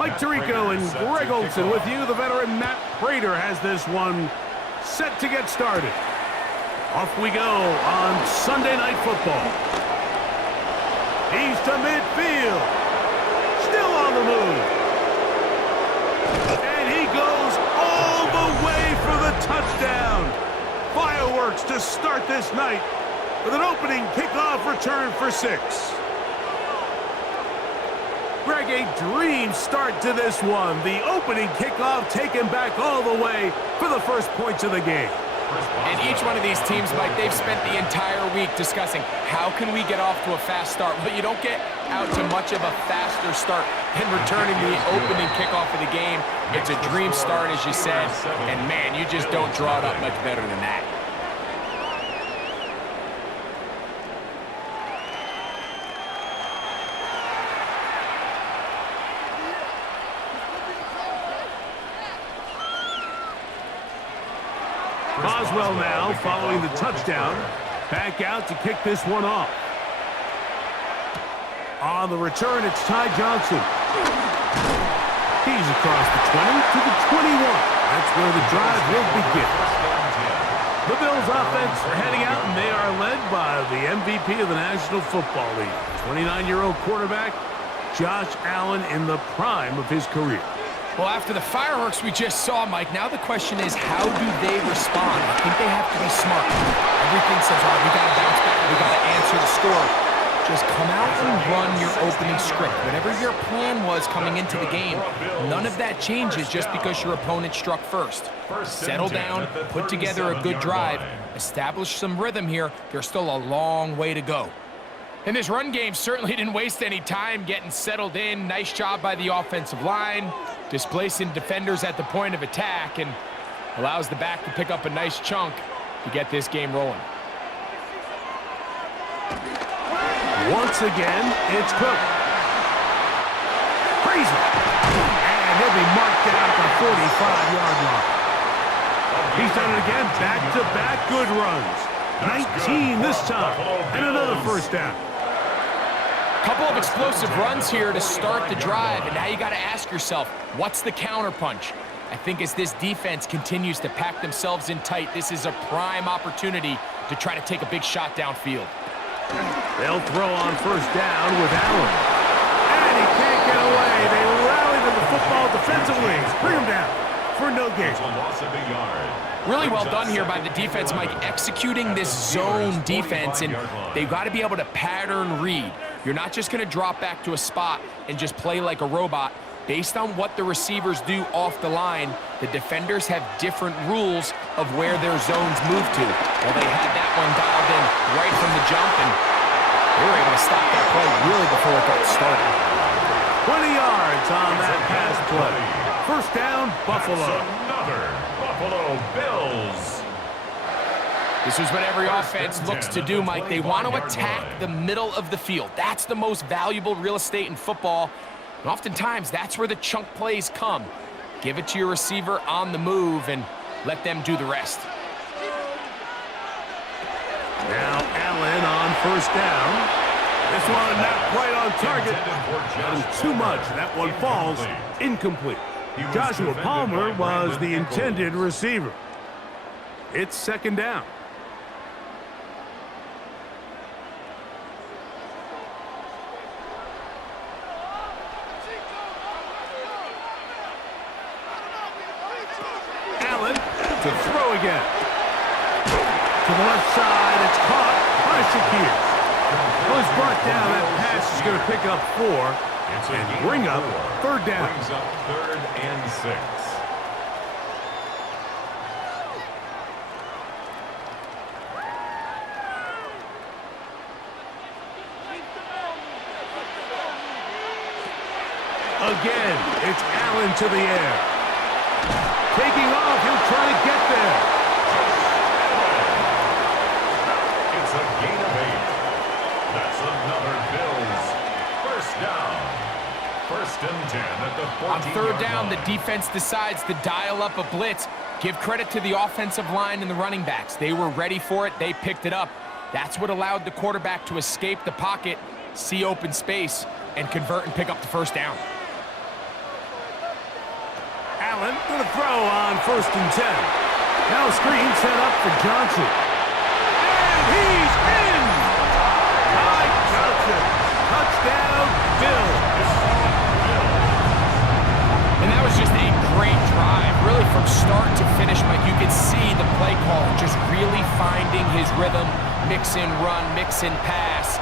Mike Tirico and Greg Olson with you. The veteran Matt Prater has this one set to get started. Off we go on Sunday Night Football. He's to midfield. Still on the move. And he goes all the way for the touchdown. Fireworks to start this night with an opening kickoff return for 6. Greg, a dream start to this one. The opening kickoff taken back all the way for the first points of the game. And each one of these teams, Mike, they've spent the entire week discussing how can we get off to a fast start. But you don't get out to much of a faster start than returning the opening kickoff of the game. It's a dream start, as you said, and man, you just don't draw it up much better than that. Boswell now following the touchdown. Back out to kick this one off. On the return, it's Ty Johnson. He's across the 20 to the 21. That's where the drive will begin. The Bills offense heading out, and they are led by the MVP of the National Football League, 29-year-old quarterback Josh Allen in the prime of his career. Well, after the fireworks we just saw, Mike, now the question is, how do they respond? I think they have to be smart. Everything says, all right, we got to bounce back. We got to answer the score. Just come out and run your opening script. Whatever your plan was coming into the game, none of that changes just because your opponent struck first. Settle down, put together a good drive, establish some rhythm here. There's still a long way to go. And this run game certainly didn't waste any time getting settled in. Nice job by the offensive line, displacing defenders at the point of attack, and allows the back to pick up a nice chunk to get this game rolling. Once again, it's Cook. Crazy. And he'll be marked down at the 45-yard line. He's done it again, back-to-back good runs. 19 this time, and another first down. Couple of explosive runs here to start the drive, and now you got to ask yourself, what's the counterpunch? I think as this defense continues to pack themselves in tight, this is a prime opportunity to try to take a big shot downfield. They'll throw on first down with Allen. And he can't get away. They rally to the football defensively. Bring him down for no gain. Really well done here by the defense, Mike, executing this zone defense, and they've got to be able to pattern read. You're not just going to drop back to a spot and just play like a robot. Based on what the receivers do off the line, the defenders have different rules of where their zones move to. Well, they had that one dialed in right from the jump, and they were able to stop that play really before it got started. 20 yards on that pass play. First down, Buffalo. Another Buffalo Bills. This is what every offense looks to do, Mike. They want to attack the middle of the field. That's the most valuable real estate in football. And oftentimes, that's where the chunk plays come. Give it to your receiver on the move and let them do the rest. Now Allen on first down. This one not quite on target. Got him too much. That one falls incomplete. Joshua Palmer was the intended receiver. It's second down. Allen to throw again. To the left side, it's caught by Shakir. Well, it's brought down. That pass is going to pick up 4 and bring up third down. Brings up 3rd and 6. Again, it's Allen to the air. Taking off, he'll try to get there. It's a gain of 8. That's another Bills. First down. 1st and 10 at the 14-yard On third down, line. the defense decides to dial up a blitz. Give credit to the offensive line and the running backs. They were ready for it. They picked it up. That's what allowed the quarterback to escape the pocket, see open space, and convert and pick up the first down. Allen going to throw on 1st and 10. Now a screen set up for Johnson. And he's in! Ty Johnson. Touchdown, Bills. And that was just a great drive. Really from start to finish, Mike, you could see the play call just really finding his rhythm. Mix in run, mix in pass.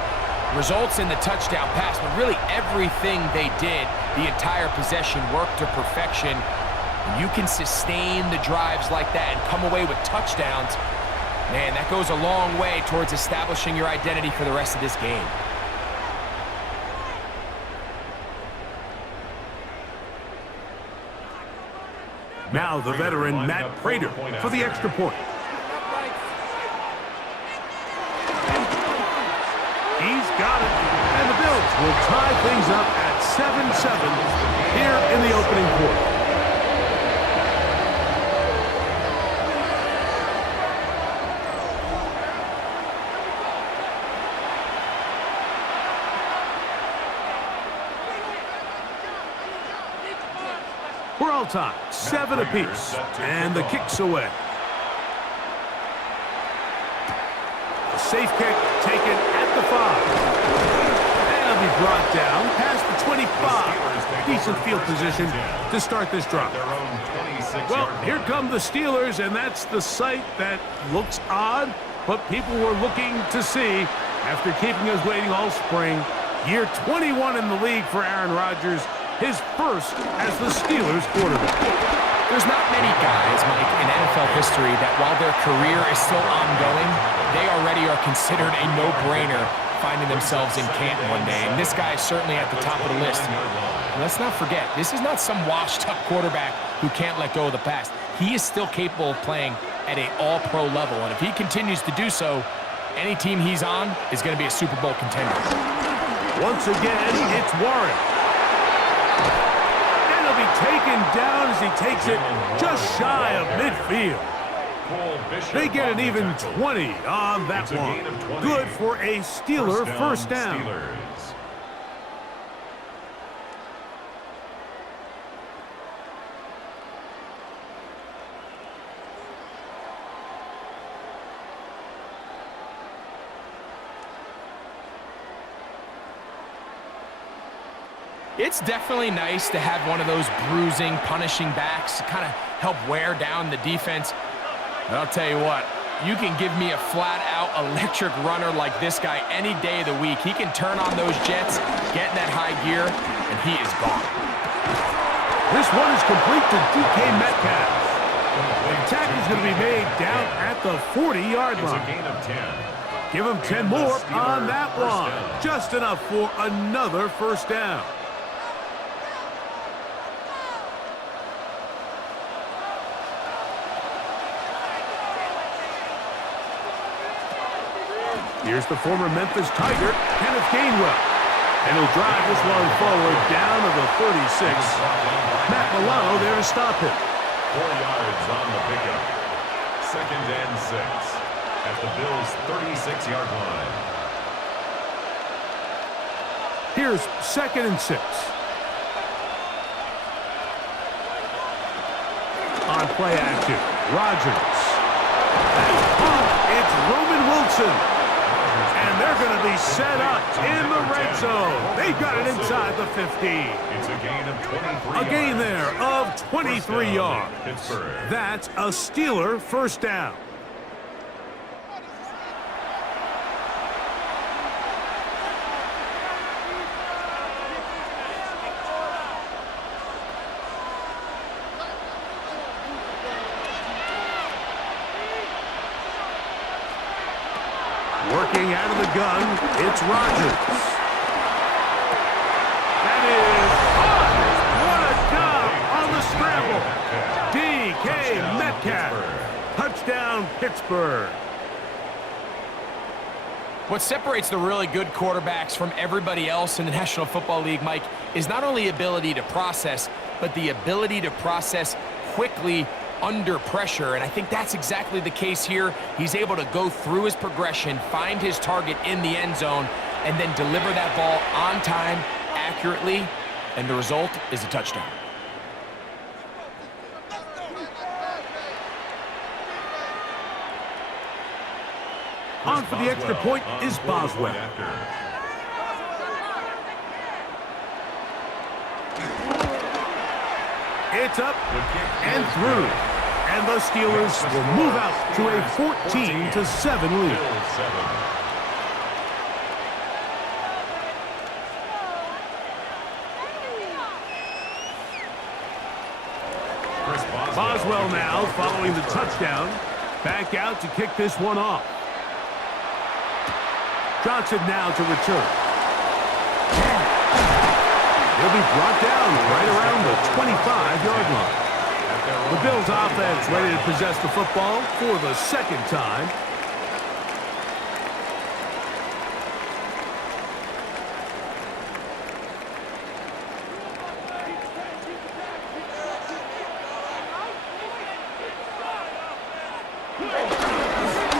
Results in the touchdown pass, but really everything they did, the entire possession worked to perfection. When you can sustain the drives like that and come away with touchdowns, man, that goes a long way towards establishing your identity for the rest of this game. Now the veteran Matt Prater for the extra point. He's got it, and the Bills will tie things up at 7-7 here in the opening quarter. We're all tied, 7 apiece, and the kick's away. A safe kick taken at the 5. And it'll be brought down past the 25. Decent field position to start this drive. Well, here come the Steelers, and that's the sight that looks odd, but people were looking to see after keeping us waiting all spring. Year 21 in the league for Aaron Rodgers. His first as the Steelers quarterback. There's not many guys, Mike, in NFL history that while their career is still ongoing, they already are considered a no-brainer finding themselves in Canton one day. And this guy is certainly at the top of the list. And let's not forget, this is not some washed-up quarterback who can't let go of the pass. He is still capable of playing at an all-pro level. And if he continues to do so, any team he's on is going to be a Super Bowl contender. Once again, it's Warren. And he'll be taken down as he takes it just shy of midfield. They get an even 20 on that one. Good for a Steeler first down. It's definitely nice to have one of those bruising, punishing backs to kind of help wear down the defense. But I'll tell you what, you can give me a flat-out electric runner like this guy any day of the week. He can turn on those jets, get in that high gear, and he is gone. This one is complete to DK Metcalf. The attack is going to be made down at the 40-yard line. It's a gain of 10. Give him 10 more on that one. Just enough for another first down. Here's the former Memphis Tiger, Kenneth Gainwell. And he'll drive this one forward down to the 36. Matt Milano there to stop him. 4 yards on the pickup. 2nd and 6 at the Bills' 36-yard line. Here's 2nd and 6. On play action, Rodgers. That's caught. It's Roman Wilson. And they're going to be set up in the red zone. They've got it inside the 15. It's a gain of 23 A gain there of 23 yards. Pittsburgh. That's a Steeler first down. Working out of the gun, it's Rodgers. That is on. What a job on the scramble. DK Metcalf. Touchdown, Pittsburgh. What separates the really good quarterbacks from everybody else in the National Football League, Mike, is not only ability to process, but the ability to process quickly under pressure, and I think that's exactly the case here. He's able to go through his progression, find his target in the end zone, and then deliver that ball on time, accurately, and the result is a touchdown. On for the extra point is Boswell. It's up and through. And the Steelers will move out to a 14-7 lead. Boswell now following the touchdown. Back out to kick this one off. Johnson now to return. He'll be brought down right around the 25-yard line. The Bills offense ready to possess the football for the second time.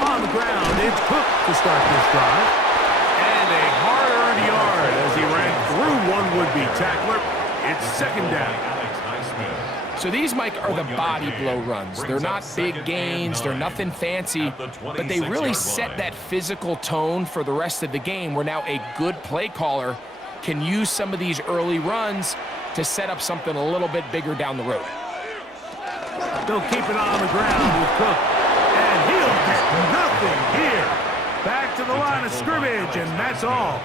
On the ground, it's Cook to start this drive. And a hard-earned yard as he ran through one would-be tackler. It's second down. So these, Mike, are the body blow runs. They're not big gains, they're nothing fancy, but they really set that physical tone for the rest of the game where now a good play caller can use some of these early runs to set up something a little bit bigger down the road. They'll keep it on the ground with Cook. And he'll get nothing here. Back to the line of scrimmage, and that's all.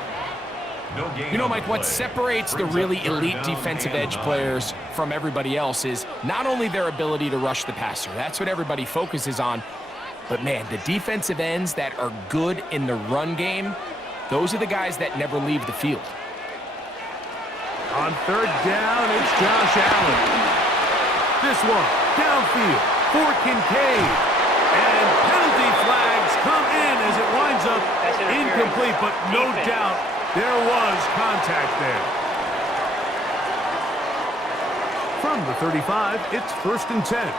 You know, Mike, what separates the really elite defensive edge players from everybody else is not only their ability to rush the passer. That's what everybody focuses on. But, man, the defensive ends that are good in the run game, those are the guys that never leave the field. On third down, it's Josh Allen. This one, downfield for Kincaid. And penalty flags come in as it winds up incomplete, but no doubt there was contact there. From the 35, it's 1st and 10.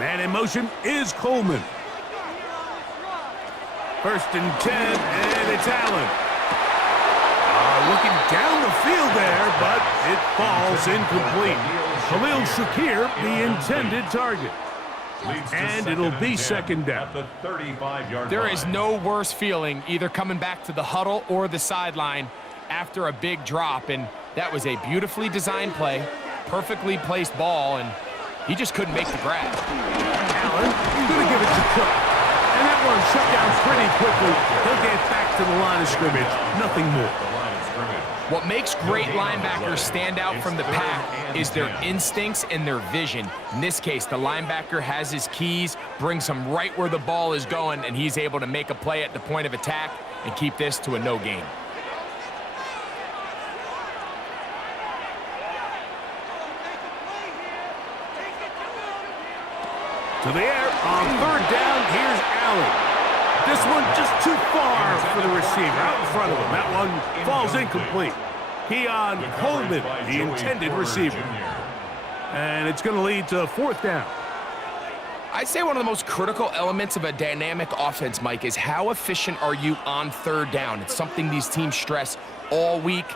Man in motion is Coleman. 1st and 10, and it's Allen. Looking down the field there, but it falls incomplete. Khalil Shakir, the intended target. And it'll be second down. There is no worse feeling either coming back to the huddle or the sideline after a big drop, and that was a beautifully designed play, perfectly placed ball, and he just couldn't make the grab. Allen going to give it to Cook, and that one shut down pretty quickly. He'll get back to the line of scrimmage, nothing more. What makes great linebackers stand out from the pack is their instincts and their vision. In this case, the linebacker has his keys, brings him right where the ball is going, and he's able to make a play at the point of attack and keep this to a no gain. To the air, on third down, here's Allen. This one just too far for the receiver, out in front of him. That one falls incomplete. Keon Coleman, the intended receiver. And it's going to lead to 4th down. I'd say one of the most critical elements of a dynamic offense, Mike, is how efficient are you on 3rd down. It's something these teams stress all week.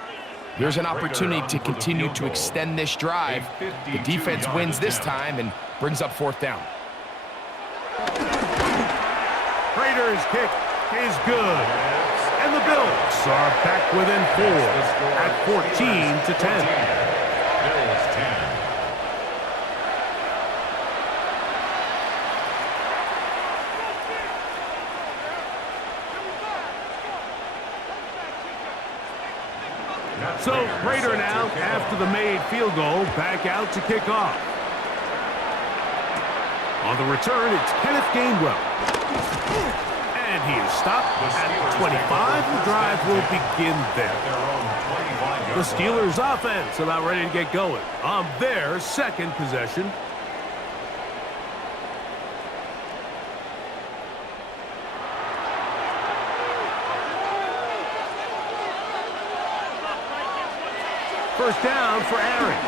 Here's an opportunity to continue to extend this drive. The defense wins this time and brings up 4th down. Raiders' kick is good. And the Bills are back within 4 at 14-10. Bills 10. So Raider now, after the made field goal, back out to kick off. On the return, it's Kenneth Gainwell. And he is stopped at the 25. The drive will begin there. The Steelers' offense about ready to get going on their second possession. First down for Aaron.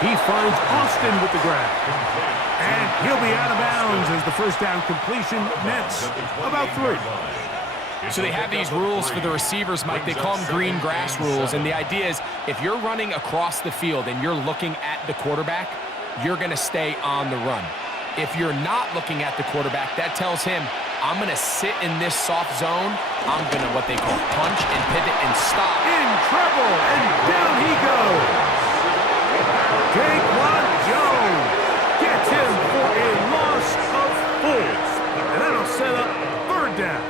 He finds Austin with the grab. And he'll be out of bounds as the first down completion nets about 3. So they have these rules for the receivers, Mike. They call them green grass rules. And the idea is if you're running across the field and you're looking at the quarterback, you're going to stay on the run. If you're not looking at the quarterback, that tells him, I'm going to sit in this soft zone. I'm going to what they call punch and pivot and stop. In trouble, and down he goes. Daquan Jones gets him for a loss of 4. And that'll set up 3rd down.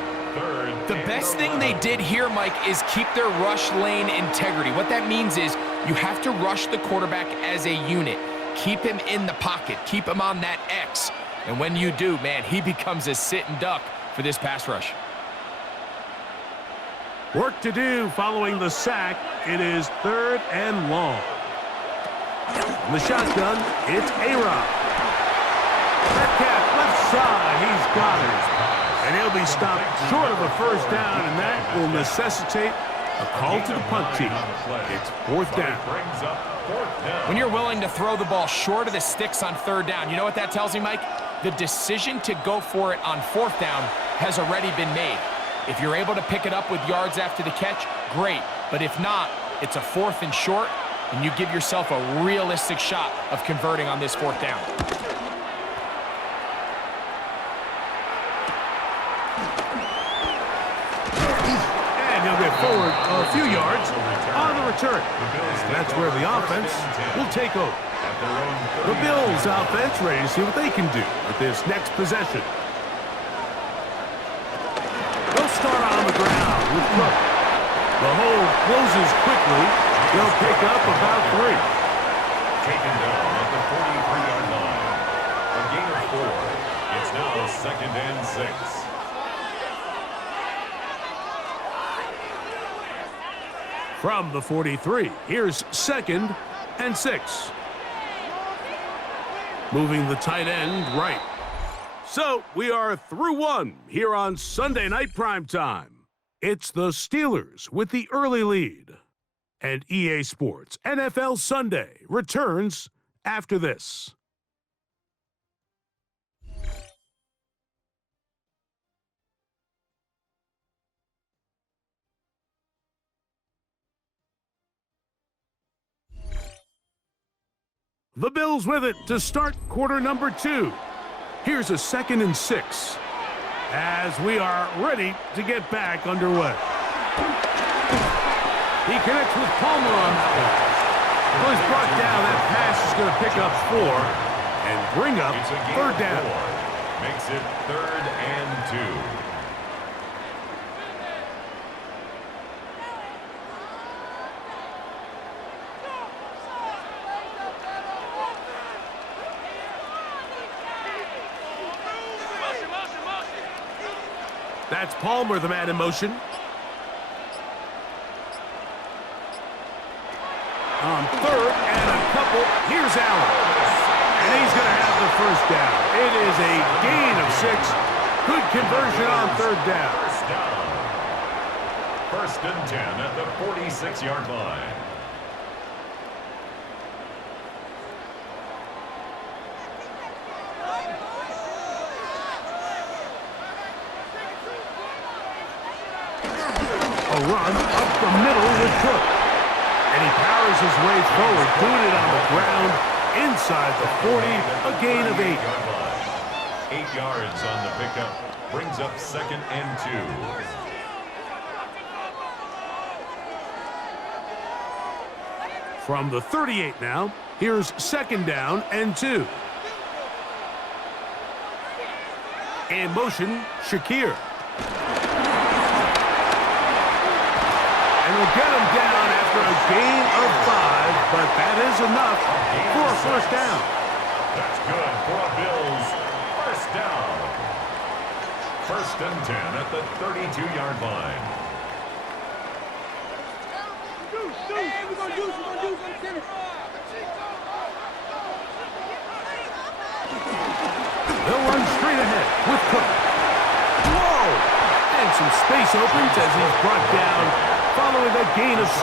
The best thing they did here, Mike, is keep their rush lane integrity. What that means is you have to rush the quarterback as a unit. Keep him in the pocket. Keep him on that X. And when you do, man, he becomes a sit and duck for this pass rush. Work to do following the sack. It is 3rd and long. In the shotgun, it's A-Rod. Metcalf left side. He's got it. And he'll be stopped short of a 1st down, and that will necessitate a call to the punt team. It's 4th down. When you're willing to throw the ball short of the sticks on 3rd down, you know what that tells me, Mike? The decision to go for it on 4th down has already been made. If you're able to pick it up with yards after the catch, great. But if not, it's a 4th and short, and you give yourself a realistic shot of converting on this 4th down. And he'll get forward a few yards on the return. And that's where the offense will take over. The Bills offense ready to see what they can do with this next possession. They'll start on the ground with Cook. The hole closes quickly. They'll pick up about 3. Taken down at the 43-yard line. A gain of 4. It's now 2nd and 6. From the 43, here's 2nd and 6. Moving the tight end right. So we are through 1 here on Sunday Night Primetime. It's the Steelers with the early lead. And EA Sports NFL Sunday returns after this. The Bills with it to start quarter number 2. Here's a 2nd and 6 as we are ready to get back underway. He connects with Palmer on that one. Well, he's brought down. That pass is going to pick up 4 and bring up 3rd down. Makes it 3rd and 2. That's Palmer, the man in motion. On 3rd and a couple, here's Allen. And he's going to have the 1st down. It is a gain of 6. Good conversion on 3rd down. 1st and 10 at the 46-yard line. Run up the middle with Cook. And he powers his way forward, doing it on the ground inside the 40, a gain of 8. 8 yards on the pickup, brings up 2nd and 2. From the 38 now, here's 2nd down and 2. In motion, Shakir. And we'll get him down after a gain of 5, but that is enough for a 1st down. That's good for a Bills 1st down. 1st and 10 at the 32-yard line. They'll run straight ahead with Cook. Whoa! And some space opens as he's brought down following a gain of 6.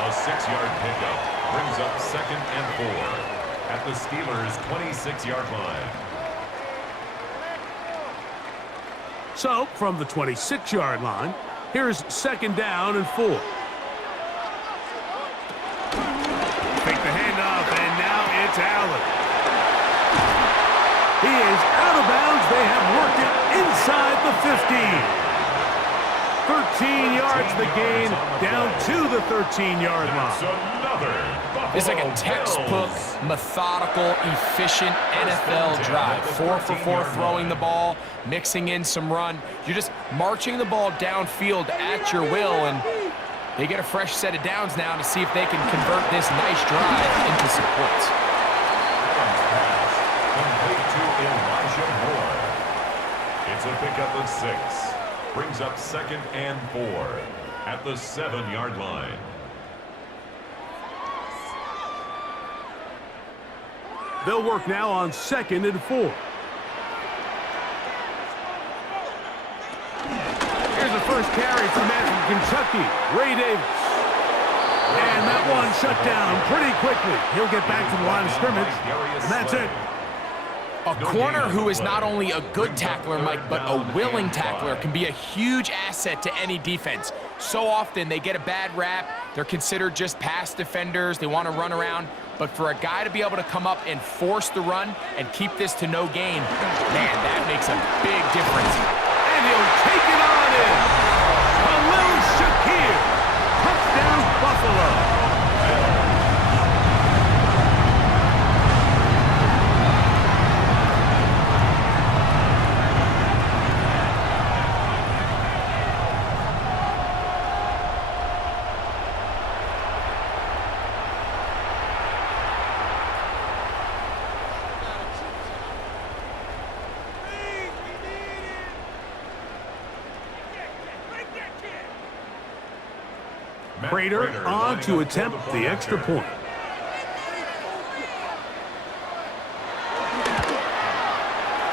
A 6-yard pickup brings up 2nd and 4 at the Steelers' 26-yard line. So, from the 26-yard line, here's 2nd down and 4. Take the hand. the 15. 13 yards the gain, down to the 13-yard line. It's like a textbook, methodical, efficient NFL drive. 4 for 4 throwing the ball, mixing in some run. You're just marching the ball downfield at your will, and they get a fresh set of downs now to see if they can convert this nice drive into some points. Complete to Elijah Moore. It's a pickup of 6. Brings up 2nd and 4 at the 7-yard line. They'll work now on 2nd and 4. Here's the first carry from Madden, Kentucky, Ray Davis. And that one shut down pretty quickly. He'll get back to the line of scrimmage, and that's it. A corner who is not only a good tackler, Mike, but a willing tackler can be a huge asset to any defense. So often they get a bad rap. They're considered just pass defenders. They want to run around. But for a guy to be able to come up and force the run and keep this to no gain, man, that makes a big difference. And he'll take it on in. Khalil Shakir. Touchdown, Buffalo. Prater on to attempt the extra point.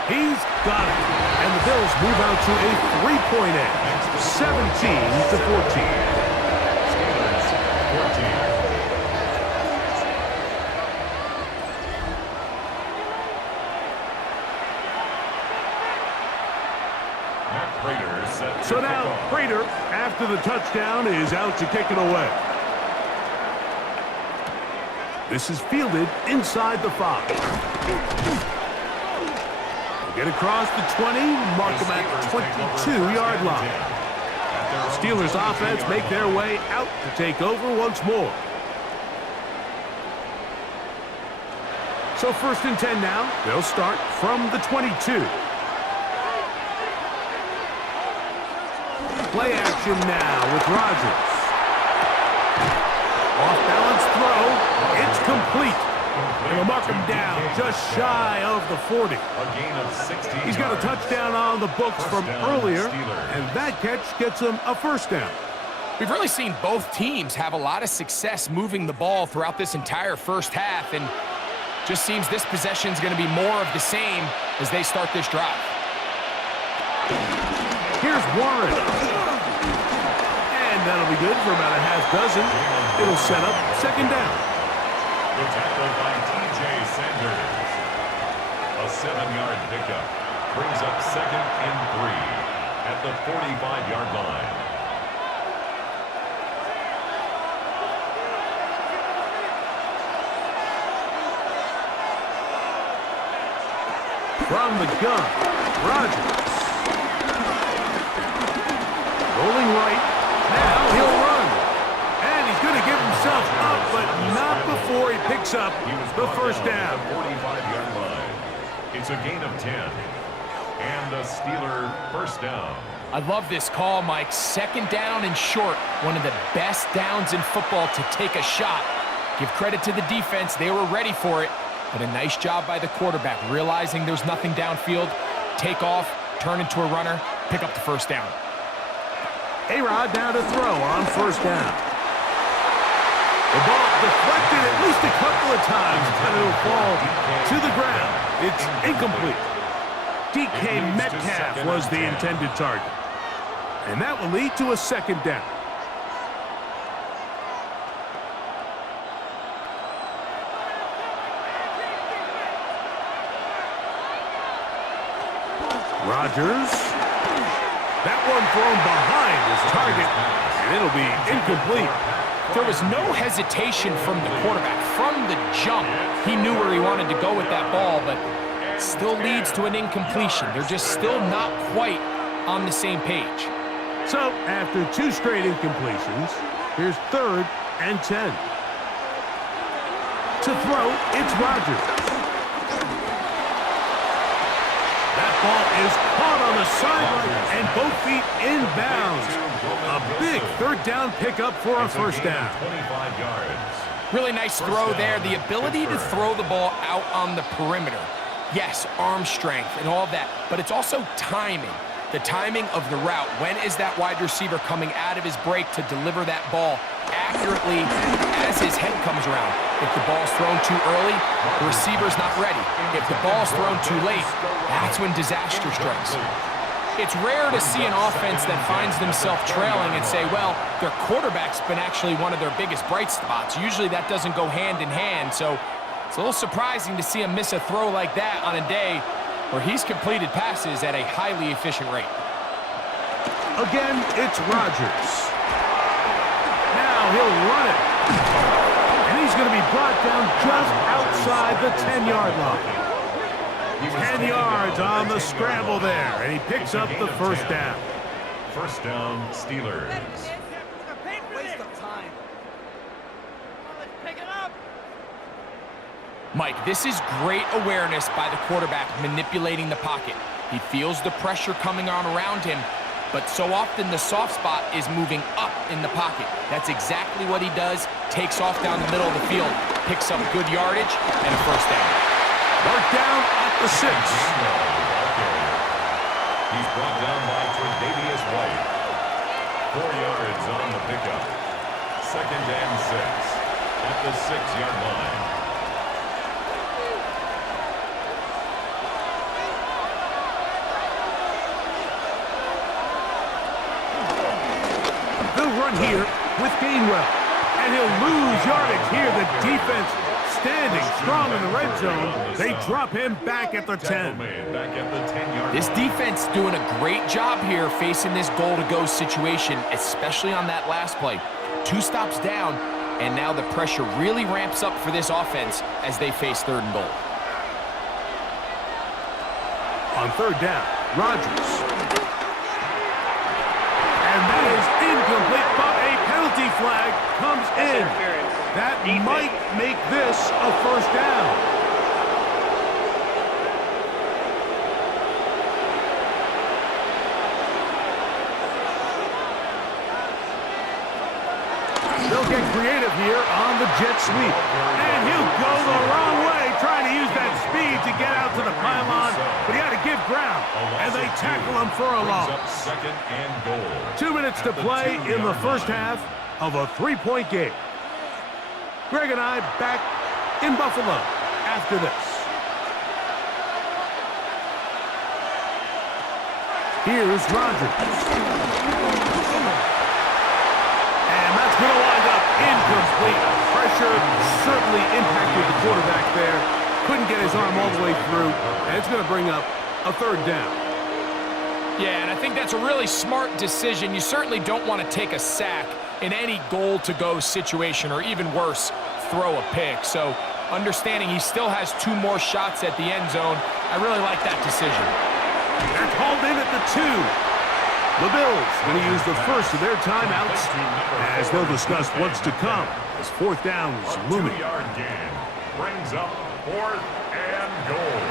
He's got it. And the Bills move out to a 3-point edge, 17-14. So now Prater, after the touchdown, is out to kick it away. This is fielded inside the 5. Get across the 20, mark them at the 22-yard line. Steelers offense make their way out to take over once more. So 1st and 10 now. They'll start from the 22. Play action now with Rodgers. Off-balance throw. It's complete. They'll mark him down just shy of the 40. He's got a touchdown on the books from earlier, and that catch gets him a 1st down. We've really seen both teams have a lot of success moving the ball throughout this entire first half, and just seems this possession is going to be more of the same as they start this drive. Here's Warren. And that'll be good for about a half dozen. It'll set up 2nd down. The tackle by T.J. Sanders. A 7-yard pickup. Brings up 2nd and 3 at the 45-yard line. From the gun, Rodgers. Rolling right. Now he'll run. And he's going to give himself up, but not before he picks up the 1st down. 45-yard line. It's a gain of 10. And a Steeler 1st down. I love this call, Mike. 2nd down and short. One of the best downs in football to take a shot. Give credit to the defense. They were ready for it. But a nice job by the quarterback, realizing there's nothing downfield. Take off, turn into a runner, pick up the 1st down. A-Rod now to throw on 1st down. The ball deflected at least a couple of times, and it'll fall to the ground. It's incomplete. DK Metcalf was the intended target. And that will lead to a 2nd down. Rodgers. That one thrown behind his target, and it'll be incomplete. There was no hesitation from the quarterback. From the jump, he knew where he wanted to go with that ball, but still leads to an incompletion. They're just still not quite on the same page. So, after 2 straight incompletions, here's 3rd and 10. To throw, it's Rodgers. That ball is caught on the sideline and both feet inbounds. A big 3rd down pickup for a 1st down. 25 yards. Really nice throw there. The ability to throw the ball out on the perimeter. Yes, arm strength and all that, but it's also timing. The timing of the route. When is that wide receiver coming out of his break to deliver that ball accurately as his head comes around? If the ball's thrown too early, the receiver's not ready. If the ball's thrown too late, that's when disaster strikes. It's rare to see an offense that finds themselves trailing and say, well, their quarterback's been actually one of their biggest bright spots. Usually that doesn't go hand in hand, so it's a little surprising to see him miss a throw like that on a day where he's completed passes at a highly efficient rate. Again, it's Rodgers. Now he'll run it. And he's going to be brought down just outside the 10-yard line. 10 yards on the scramble there, and he picks up the 1st down. 1st down, Steelers. Waste of time. Let's pick it up. Mike, this is great awareness by the quarterback manipulating the pocket. He feels the pressure coming on around him, but so often the soft spot is moving up in the pocket. That's exactly what he does. Takes off down the middle of the field, picks up good yardage, and a 1st down. Mark down at the 6. He's brought down by Tre'Davious White. 4 yards on the pickup. 2nd and 6 at the 6-yard line. They'll run here with Gainwell, and he'll lose yardage here. The defense standing strong in the red zone. They drop him back at the 10. This defense doing a great job here facing this goal-to-go situation, especially on that last play. 2 stops down, and now the pressure really ramps up for this offense as they face 3rd and goal. On 3rd down, Rodgers. And that is incomplete, but a penalty flag comes in. That might make this a 1st down. They'll get creative here on the jet sweep. And he'll go the wrong way, trying to use that speed to get out to the pylon, but he had to give ground, and they tackle him for a loss. 2nd and goal. 2 minutes to play in the 1st half of a 3-point game. Greg and I back in Buffalo after this. Here's Rodgers. And that's going to wind up incomplete. Pressure certainly impacted the quarterback there. Couldn't get his arm all the way through, and it's going to bring up a 3rd down. Yeah, and I think that's a really smart decision. You certainly don't want to take a sack in any goal-to-go situation, or even worse, throw a pick. So understanding he still has 2 more shots at the end zone, I really like that decision. That's hauled in at the 2. The Bills going to use the first of their timeouts as they'll discuss what's to come as 4th down is looming. 2-yard gain brings up 4th and goal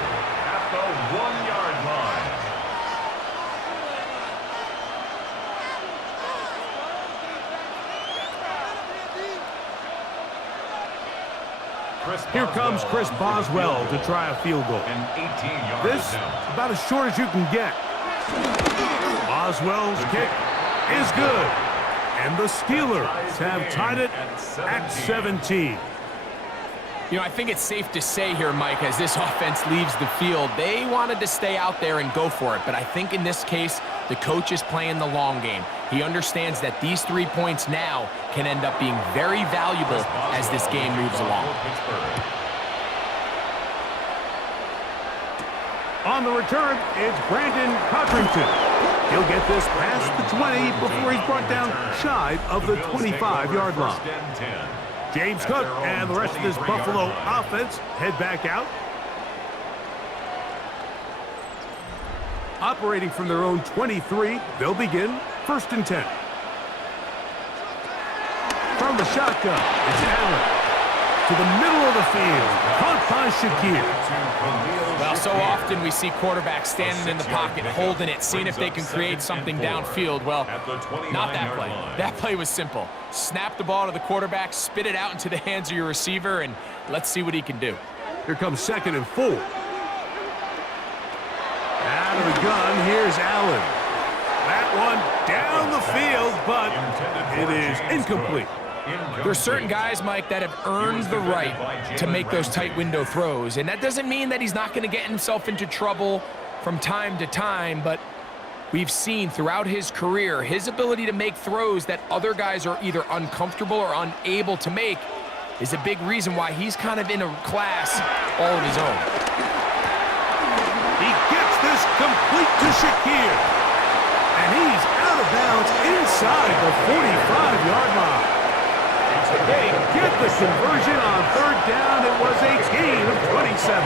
at the 1-yard line. Here comes Chris Boswell to try a field goal. An 18-yard This about as short as you can get. Boswell's kick is good. And the Steelers have tied it at 17. You know, I think it's safe to say here, Mike, as this offense leaves the field, they wanted to stay out there and go for it. But I think in this case, the coach is playing the long game. He understands that these 3 points now can end up being very valuable as this game moves along. On the return, it's Brandon Cotrington. He'll get this past the 20 before he's brought down shy of the 25-yard line. James Cook and the rest of this Buffalo offense head back out. Operating from their own 23, they'll begin 1st and 10. From the shotgun, it's Allen. To the middle of the field, caught by Shakir. Well, so often we see quarterbacks standing in the pocket, holding it, seeing if they can create something downfield. Well, not that play. That play was simple. Snap the ball to the quarterback, spit it out into the hands of your receiver, and let's see what he can do. Here comes 2nd and 4. Out of the gun, here's Allen. That one down the field, but it is incomplete. There's certain guys, Mike, that have earned the right to make those tight window throws, and that doesn't mean that he's not going to get himself into trouble from time to time, but we've seen throughout his career his ability to make throws that other guys are either uncomfortable or unable to make is a big reason why he's kind of in a class all of his own. He gets this complete to Shakir, and he's out of bounds inside the 45-yard line. They get the conversion on 3rd down. It was a gain of 27.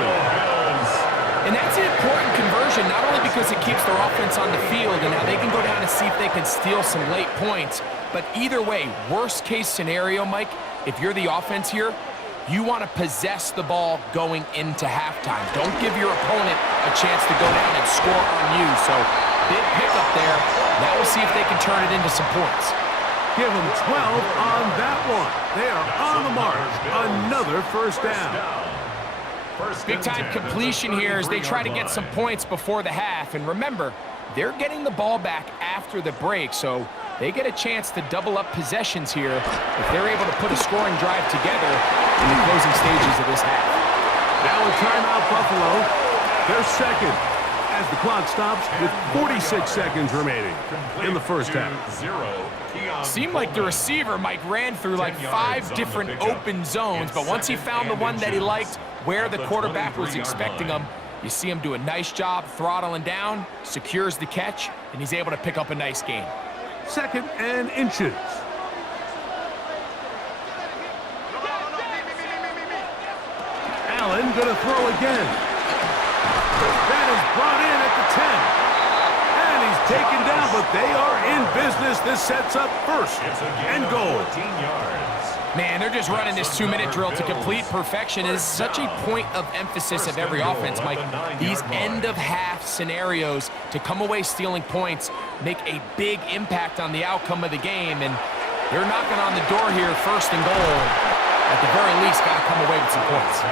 And that's an important conversion, not only because it keeps their offense on the field and now they can go down and see if they can steal some late points, but either way, worst case scenario, Mike, if you're the offense here, you want to possess the ball going into halftime. Don't give your opponent a chance to go down and score on you. So big pickup there. Now we'll see if they can turn it into some points. Give them 12 on that one. They are on the march. Another 1st down. Big-time completion here as they try to get some points before the half. And remember, they're getting the ball back after the break, so they get a chance to double up possessions here if they're able to put a scoring drive together in the closing stages of this half. Now a timeout, Buffalo. They're 2nd as the clock stops with 46 seconds remaining in the 1st half. Seemed like the receiver, Mike, ran through like 5 different open zones, but once he found the one that he liked where the quarterback was expecting him, you see him do a nice job throttling down, secures the catch, and he's able to pick up a nice gain. 2nd and inches. Allen gonna throw again. That is brought in at the 10. And he's taken down, but they are in business. This sets up 1st and goal. Man, they're just running this 2-minute drill to complete perfection. It is such a point of emphasis of every offense, Mike. These end-of-half scenarios to come away stealing points make a big impact on the outcome of the game, and they're knocking on the door here, 1st and goal. At the very least, got to come away with some points.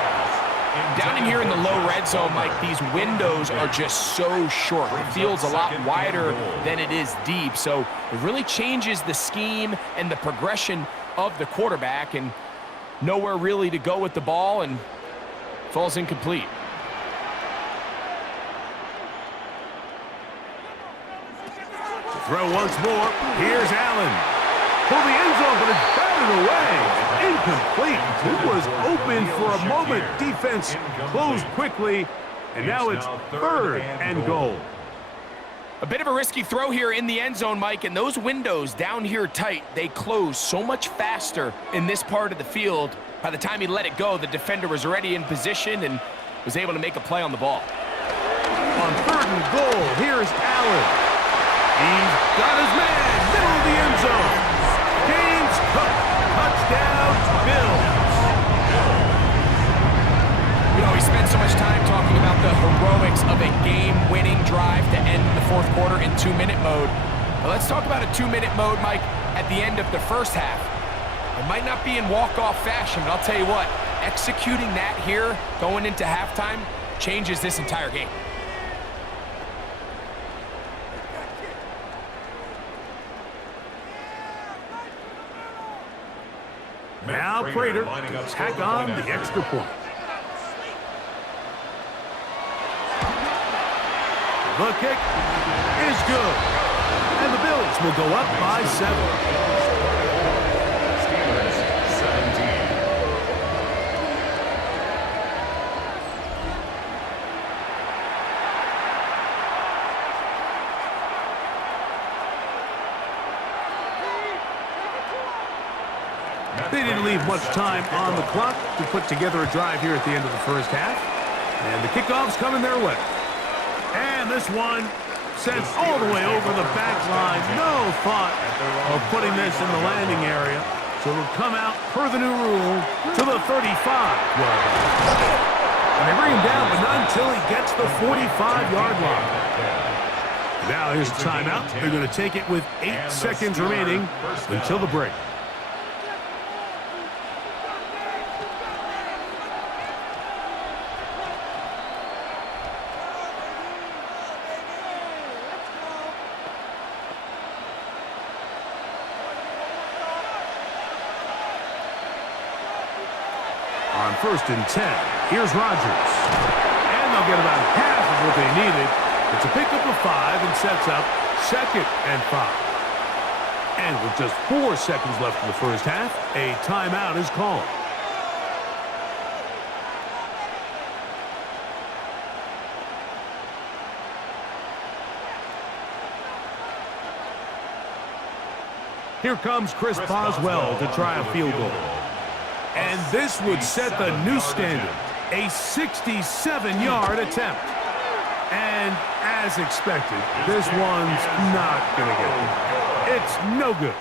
Down in here in the low red zone, Mike, these windows are just so short. The field's a lot wider than it is deep, so it really changes the scheme and the progression of the quarterback, and nowhere really to go with the ball, and falls incomplete. To throw once more, here's Allen. For the end zone, but it's batted away. Incomplete. It was open for a moment. Defense closed quickly, and now it's 3rd and goal. A bit of a risky throw here in the end zone, Mike, and those windows down here tight, they close so much faster in this part of the field. By the time he let it go, the defender was already in position and was able to make a play on the ball. On 3rd and goal, here's Allen. He's got his man, middle of the end zone. James Cook, touchdown, Bills. You know, we spent so much time talking about the heroics of a game-winning drive to end the 4th quarter in 2-minute mode. But let's talk about a 2-minute mode, Mike, at the end of the 1st half. It might not be in walk-off fashion, but I'll tell you what, executing that here going into halftime changes this entire game. Now Prater tack on the extra point. The kick is good. And the Bills will go up by 7. They didn't leave much time on the clock to put together a drive here at the end of the 1st half. And the kickoff's coming their way. And this one Sent all the way over the back line. No thought of putting this in the landing area. So it'll come out, per the new rule, to the 35-yard line. And they bring him down, but not until he gets the 45-yard line. Now here's a timeout. They're going to take it with 8 seconds remaining until the break. On 1st and 10, here's Rodgers. And they'll get about half of what they needed. It's a pickup of 5 and sets up 2nd and 5. And with just 4 seconds left in the first half, a timeout is called. Here comes Chris Boswell to try a field goal. And this would set the new standard, a 67-yard attempt. And as expected, this one's not going to get it. It's no good.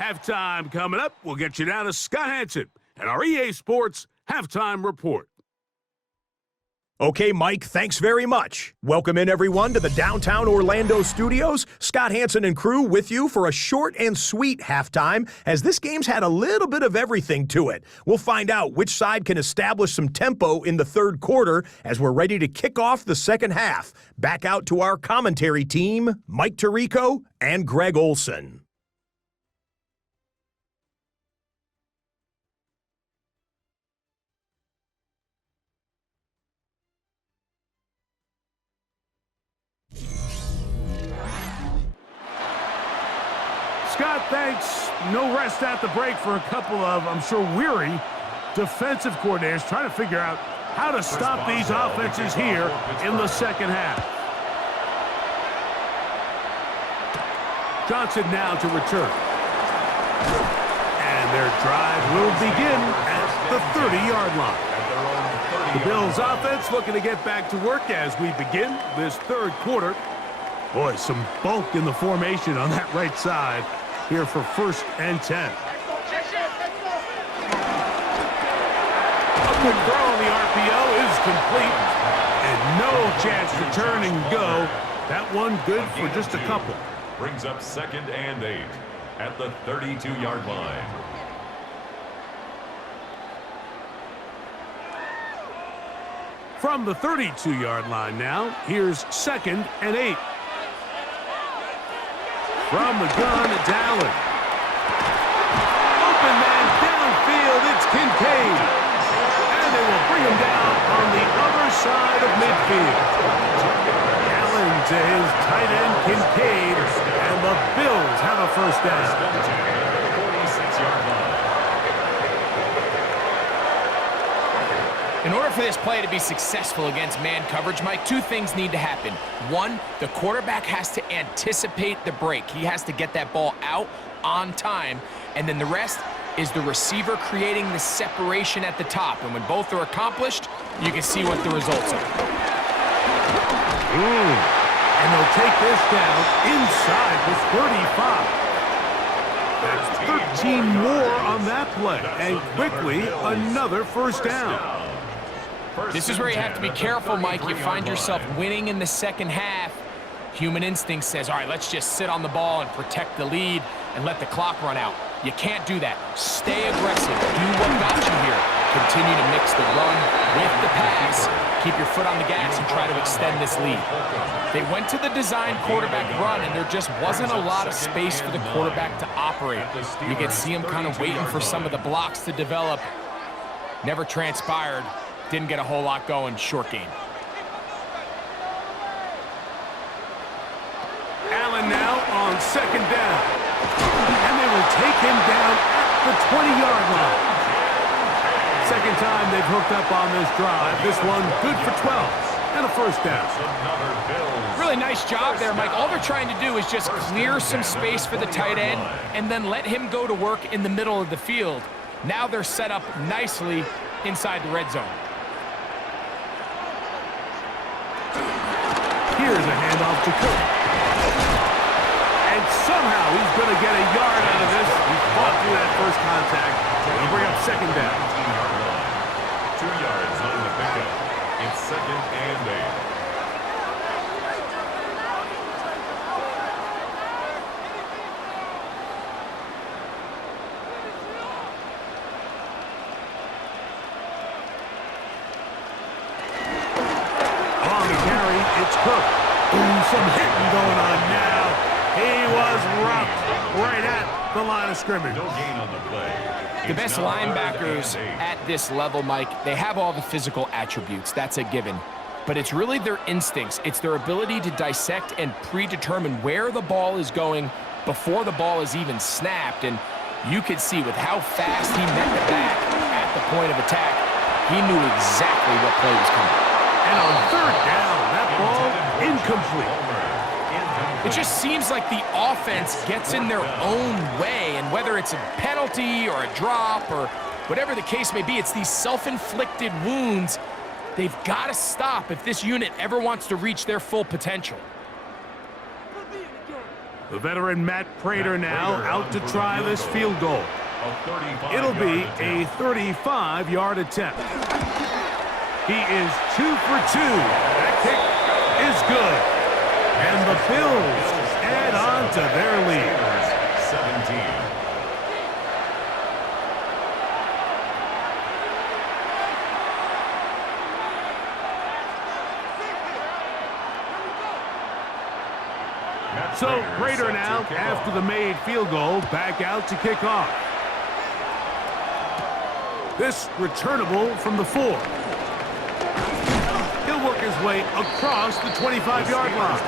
Halftime coming up. We'll get you down to Scott Hansen and our EA Sports Halftime Report. Okay, Mike, thanks very much. Welcome in, everyone, to the downtown Orlando studios. Scott Hansen and crew with you for a short and sweet halftime, as this game's had a little bit of everything to it. We'll find out which side can establish some tempo in the third quarter as we're ready to kick off the second half. Back out to our commentary team, Mike Tirico and Greg Olson. Scott, thanks. No rest at the break for a couple of, I'm sure, weary defensive coordinators trying to figure out how to stop these offenses here in the second half. Johnson now to return. And their drive will begin at the 30-yard line. The Bills offense looking to get back to work as we begin this third quarter. Boy, some bulk in the formation on that right side here for 1st and 10. A quick throw on the RPO is complete. And no chance to turn and go. That one good for just a couple. Brings up 2nd and 8 at the 32-yard line. From the 32-yard line now, here's 2nd and 8. From the gun, it's Allen. Open man downfield, it's Kincaid. And they will bring him down on the other side of midfield. Allen to his tight end, Kincaid, and the Bills have a first down. 46-yard line. In order for this play to be successful against man coverage, Mike, 2 things need to happen. 1, the quarterback has to anticipate the break. He has to get that ball out on time. And then the rest is the receiver creating the separation at the top. And when both are accomplished, you can see what the results are. And they'll take this down inside the 35. That's 13 more on that play. And quickly, another first down. This is where you have to be careful, Mike. You find yourself winning in the second half. Human instinct says, all right, let's just sit on the ball and protect the lead and let the clock run out. You can't do that. Stay aggressive. Do what got you here. Continue to mix the run with the pass. Keep your foot on the gas and try to extend this lead. They went to the design quarterback run, and there just wasn't a lot of space for the quarterback to operate. You could see him kind of waiting for some of the blocks to develop. Never transpired. Didn't get a whole lot going. Short game. Allen now on 2nd down. And they will take him down at the 20-yard line. Second time they've hooked up on this drive. This one good for 12 and a first down. Really nice job there, Mike. All they're trying to do is just clear some space for the tight end and then let him go to work in the middle of the field. Now they're set up nicely inside the red zone. Here's a handoff to Cook. And somehow he's going to get a yard out of this. He fought through that first contact. They'll bring up second down. 2 yards on the pickup. It's second and 8. It's Cook. Ooh, some hitting going on now. He was rocked right at the line of scrimmage. No gain on the play. The best linebackers at this level, Mike, they have all the physical attributes. That's a given. But it's really their instincts. It's their ability to dissect and predetermine where the ball is going before the ball is even snapped. And you could see with how fast he met the back at the point of attack, he knew exactly what play was coming. And on third down, that ball incomplete. It just seems like the offense gets in their own way, and whether it's a penalty or a drop or whatever the case may be, it's these self-inflicted wounds they've got to stop if this unit ever wants to reach their full potential. The veteran Matt Prater now out to try this field goal. It'll be a 35-yard attempt. He is 2 for 2. That kick is good. And the Bills add on to their lead. 17. So Prater now, after the made field goal, back out to kick off. This returnable from the 4. He'll work his way across the 25-yard line.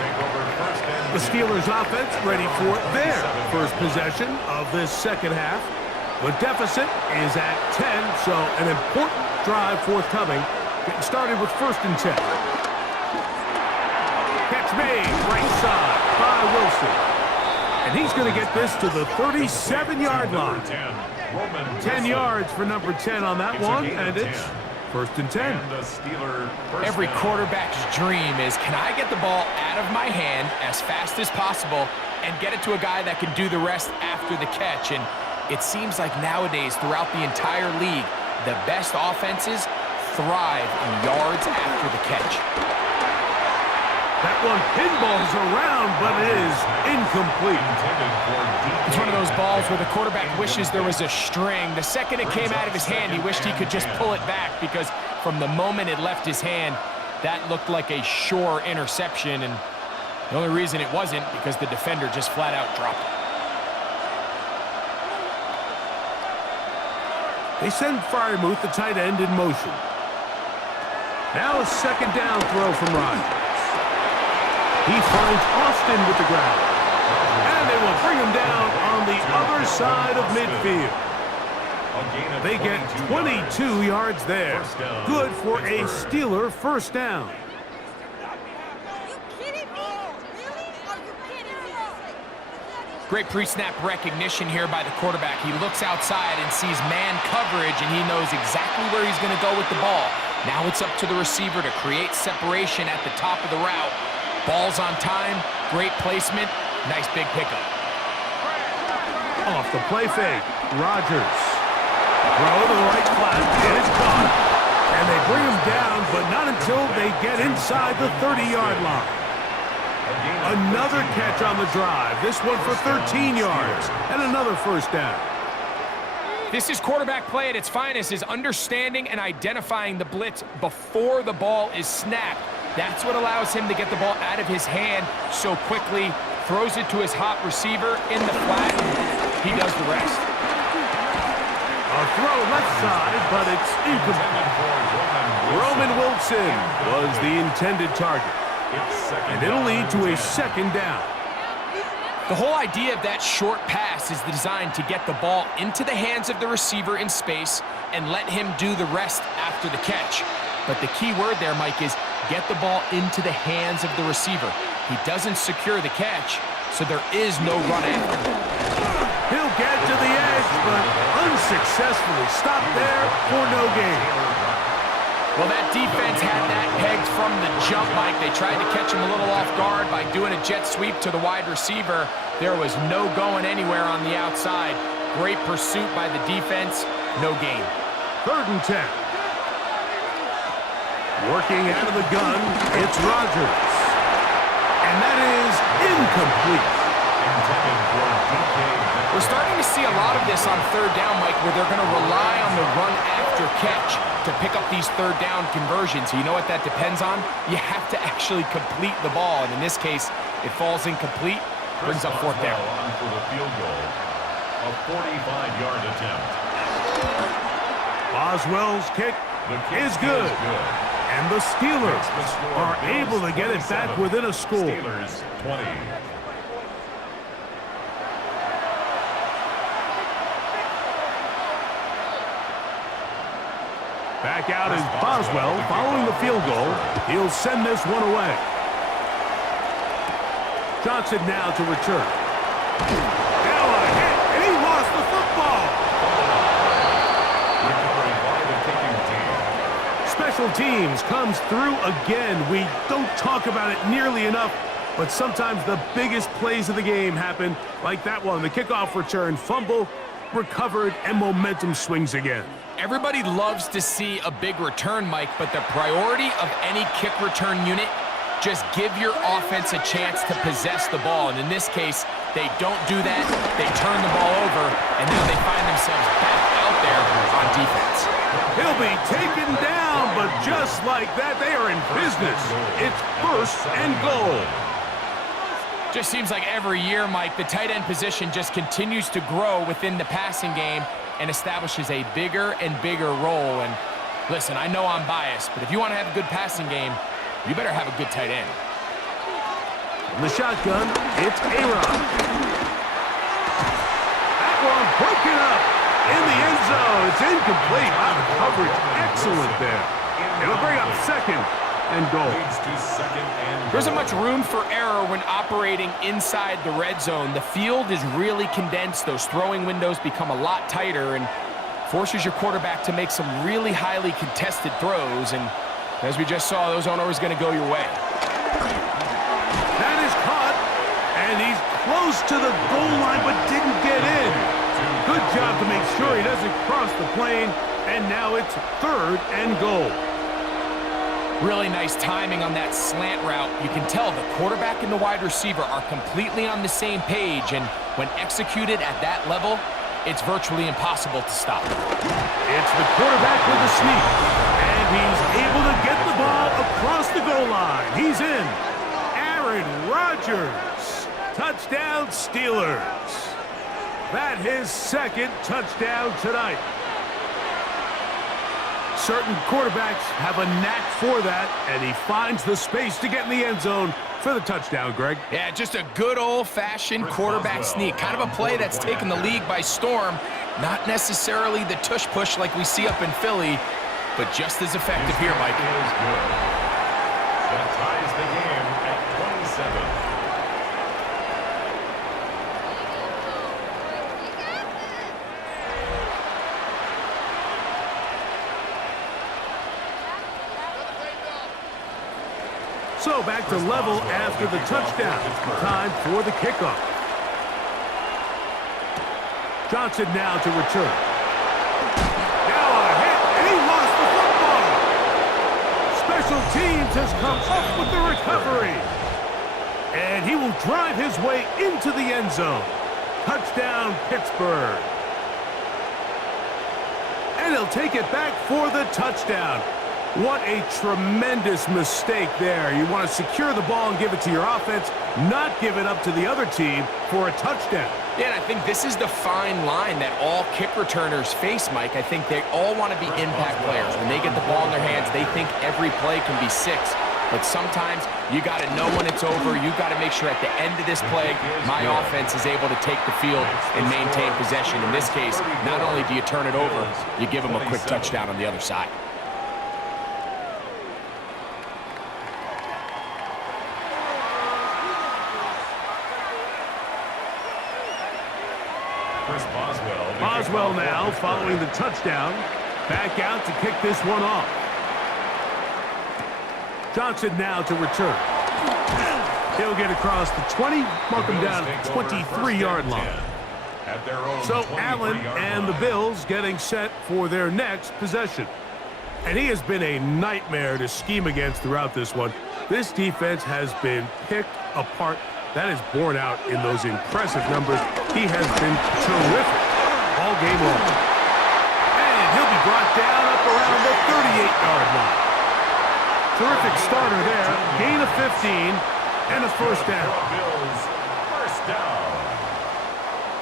The Steelers offense ready for their first possession of this second half. The deficit is at 10, so an important drive forthcoming. Getting started with 1st and 10. Catch made right side by Wilson. And he's going to get this to the 37-yard line. 10 yards for number 10 on that one, and it's 1st and 10. Every quarterback's dream is, can I get the ball out of my hand as fast as possible and get it to a guy that can do the rest after the catch? And it seems like nowadays, throughout the entire league, the best offenses thrive in yards after the catch. That one pinballs around, but it is incomplete. It's one of those balls where the quarterback wishes there was a string. The second it came out of his hand, he wished he could just pull it back, because from the moment it left his hand, that looked like a sure interception. And the only reason it wasn't because the defender just flat out dropped it. They send Freiermuth, the tight end, in motion. Now a second down throw from Rodgers. He finds Austin with the ground. And they will bring him down on the other side of midfield. They get 22 yards there. Good for a Steeler first down. Great pre-snap recognition here by the quarterback. He looks outside and sees man coverage, and he knows exactly where he's going to go with the ball. Now it's up to the receiver to create separation at the top of the route. Ball's on time, great placement, nice big pickup. Off the play fake, Rodgers. Throw to the right flat, it is caught. And they bring him down, but not until they get inside the 30-yard line. Another catch on the drive, this one for 13 yards, and another first down. This is quarterback play at its finest, is understanding and identifying the blitz before the ball is snapped. That's what allows him to get the ball out of his hand so quickly, throws it to his hot receiver in the flat, and he does the rest. A throw left side, but it's incomplete. Roman Wilson was the intended target. And it'll lead to a second down. The whole idea of that short pass is designed to get the ball into the hands of the receiver in space and let him do the rest after the catch. But the key word there, Mike, is get the ball into the hands of the receiver. He doesn't secure the catch, so there is no run after. He'll get to the edge, but unsuccessfully stopped there for no gain. Well, that defense had that pegged from the jump, Mike. They tried to catch him a little off guard by doing a jet sweep to the wide receiver. There was no going anywhere on the outside. Great pursuit by the defense. No gain. 3rd and 10. Working out of the gun, it's Rodgers. And that is incomplete. We're starting to see a lot of this on 3rd down, Mike, where they're going to rely on the run after catch to pick up these 3rd down conversions. You know what that depends on? You have to actually complete the ball, and in this case, it falls incomplete, brings up 4th down. On for the field goal, a 45-yard attempt. Boswell's kick is good. And the Steelers are able to get it back within a score. Steelers 20. Back out is Boswell following the field goal. He'll send this one away. Johnson now to return. Now a hit, and he lost the football. Recovered by the kicking team. Special teams comes through again. We don't talk about it nearly enough, but sometimes the biggest plays of the game happen like that one. The kickoff return, fumble, recovered, and momentum swings again. Everybody loves to see a big return, Mike, but the priority of any kick return unit, just give your offense a chance to possess the ball. And in this case, they don't do that. They turn the ball over, and now they find themselves back out there on defense. He'll be taken down, but just like that, they are in business. It's 1st and goal. Just seems like every year, Mike, the tight end position just continues to grow within the passing game and establishes a bigger and bigger role. And listen, I know I'm biased, but if you want to have a good passing game, you better have a good tight end. In the shotgun, it's Aaron. That one broken up in the end zone. It's incomplete. Wow, the coverage excellent there. It'll bring up 2nd and goal. There isn't much room for error when operating inside the red zone. The field is really condensed. Those throwing windows become a lot tighter and forces your quarterback to make some really highly contested throws. And as we just saw, those aren't always going to go your way. That is caught, and he's close to the goal line but didn't get in. Good job to make sure he doesn't cross the plane, and now it's 3rd and goal. Really nice timing on that slant route. You can tell the quarterback and the wide receiver are completely on the same page, and when executed at that level, it's virtually impossible to stop. It's the quarterback with the sneak, and he's able to get the ball across the goal line. He's in. Aaron Rodgers. Touchdown, Steelers. That his 2nd touchdown tonight. Certain quarterbacks have a knack for that, and he finds the space to get in the end zone for the touchdown, Greg. Yeah, just a good old-fashioned quarterback sneak. Kind of a play that's taken the league by storm. Not necessarily the tush-push like we see up in Philly, but just as effective here, Mike. That ties the game at 27. So back to level after the touchdown. Time for the kickoff. Johnson now to return. Now a hit, and he lost the football. Special teams has come up with the recovery. And he will drive his way into the end zone. Touchdown, Pittsburgh. And he'll take it back for the touchdown. What a tremendous mistake there. You want to secure the ball and give it to your offense, not give it up to the other team for a touchdown. Yeah, and I think this is the fine line that all kick returners face, Mike. I think they all want to be impact players. When they get the ball in their hands, they think every play can be 6. But sometimes you got to know when it's over. You got to make sure at the end of this play, my offense is able to take the field and maintain possession. In this case, not only do you turn it over, you give them a quick touchdown on the other side. Boswell now following the touchdown. Back out to kick this one off. Johnson now to return. He'll get across the 20, mark him down at the 23-yard line. So Allen and the Bills getting set for their next possession. And he has been a nightmare to scheme against throughout this one. This defense has been picked apart. That is borne out in those impressive numbers. He has been terrific all game long. And he'll be brought down up around the 38-yard line. Terrific starter there. Gain of 15 and a first down.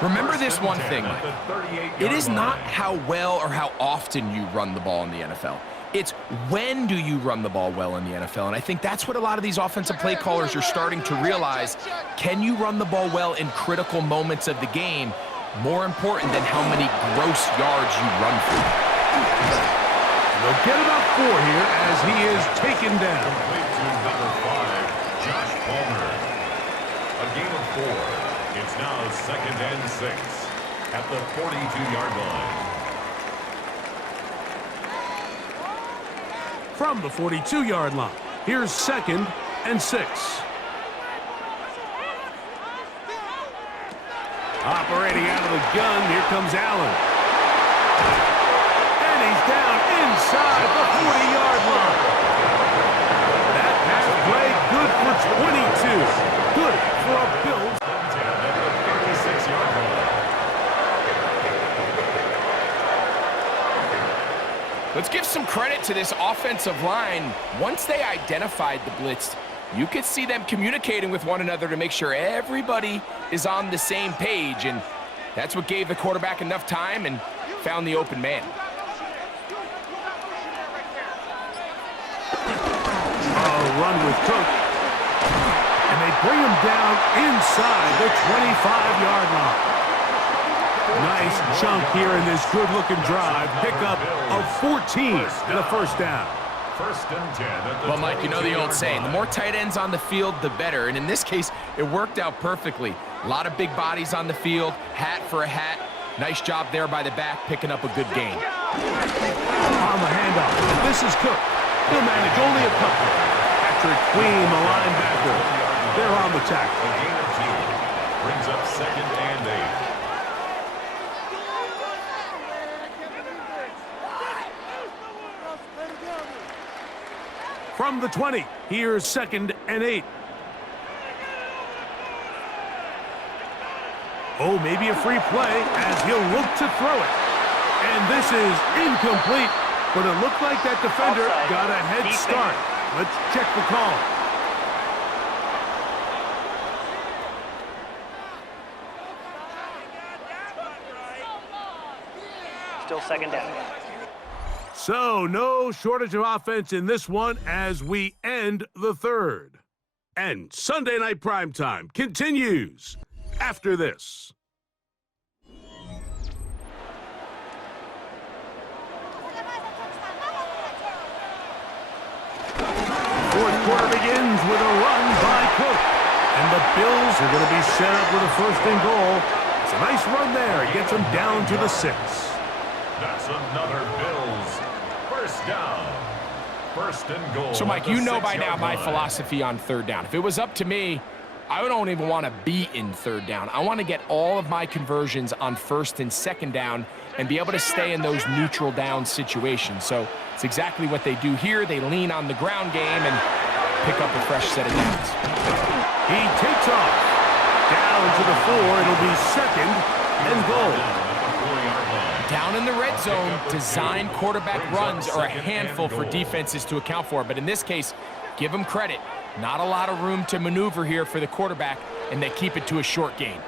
Remember this one thing, Mike. It is not how well or how often you run the ball in the NFL. It's when do you run the ball well in the NFL, and I think that's what a lot of these offensive play callers are starting to realize. Can you run the ball well in critical moments of the game, more important than how many gross yards you run for? They'll get about 4 here as he is taken down. Complete to number 5, Josh Palmer. A gain of 4. It's now 2nd and 6 at the 42-yard line. From the 42-yard line, here's 2nd and 6. Operating out of the gun, here comes Allen. And he's down inside the 40-yard line. That pass play good for 22. Good for a Bills. Let's give some credit to this offensive line. Once they identified the blitz, you could see them communicating with one another to make sure everybody is on the same page, and that's what gave the quarterback enough time and found the open man. Run with Cook. And they bring him down inside the 25-yard line. Nice chunk here in this good-looking drive. Pickup of 14 and a first down. 1st and 10. Well, Mike, you know the old saying, the more tight ends on the field, the better. And in this case, it worked out perfectly. A lot of big bodies on the field, hat for a hat. Nice job there by the back, picking up a good gain. On the handoff, this is Cook. He'll manage only a couple. Patrick Queen, the linebacker. They're on the tackle. A gain of 2 brings up 2nd and 8. From the 20, here's 2nd and 8. Oh, maybe a free play as he'll look to throw it. And this is incomplete, but it looked like that defender got a head start. Let's check the call. Still 2nd down. So, no shortage of offense in this one as we end the 3rd. And Sunday Night Primetime continues after this. 4th quarter begins with a run by Cook. And the Bills are going to be set up with a 1st and goal. It's a nice run there. It gets them down to the 6. That's another Bills 1st down. 1st and goal. So, Mike, you know by now my philosophy on 3rd down. If it was up to me, I don't even want to be in 3rd down. I want to get all of my conversions on 1st and 2nd down and be able to stay in those neutral down situations. So it's exactly what they do here. They lean on the ground game and pick up a fresh set of downs. He takes off. Down to the 4. It'll be 2nd and goal. Down in the red zone, design quarterback runs are a handful for defenses to account for. But in this case, give them credit. Not a lot of room to maneuver here for the quarterback, and they keep it to a short gain.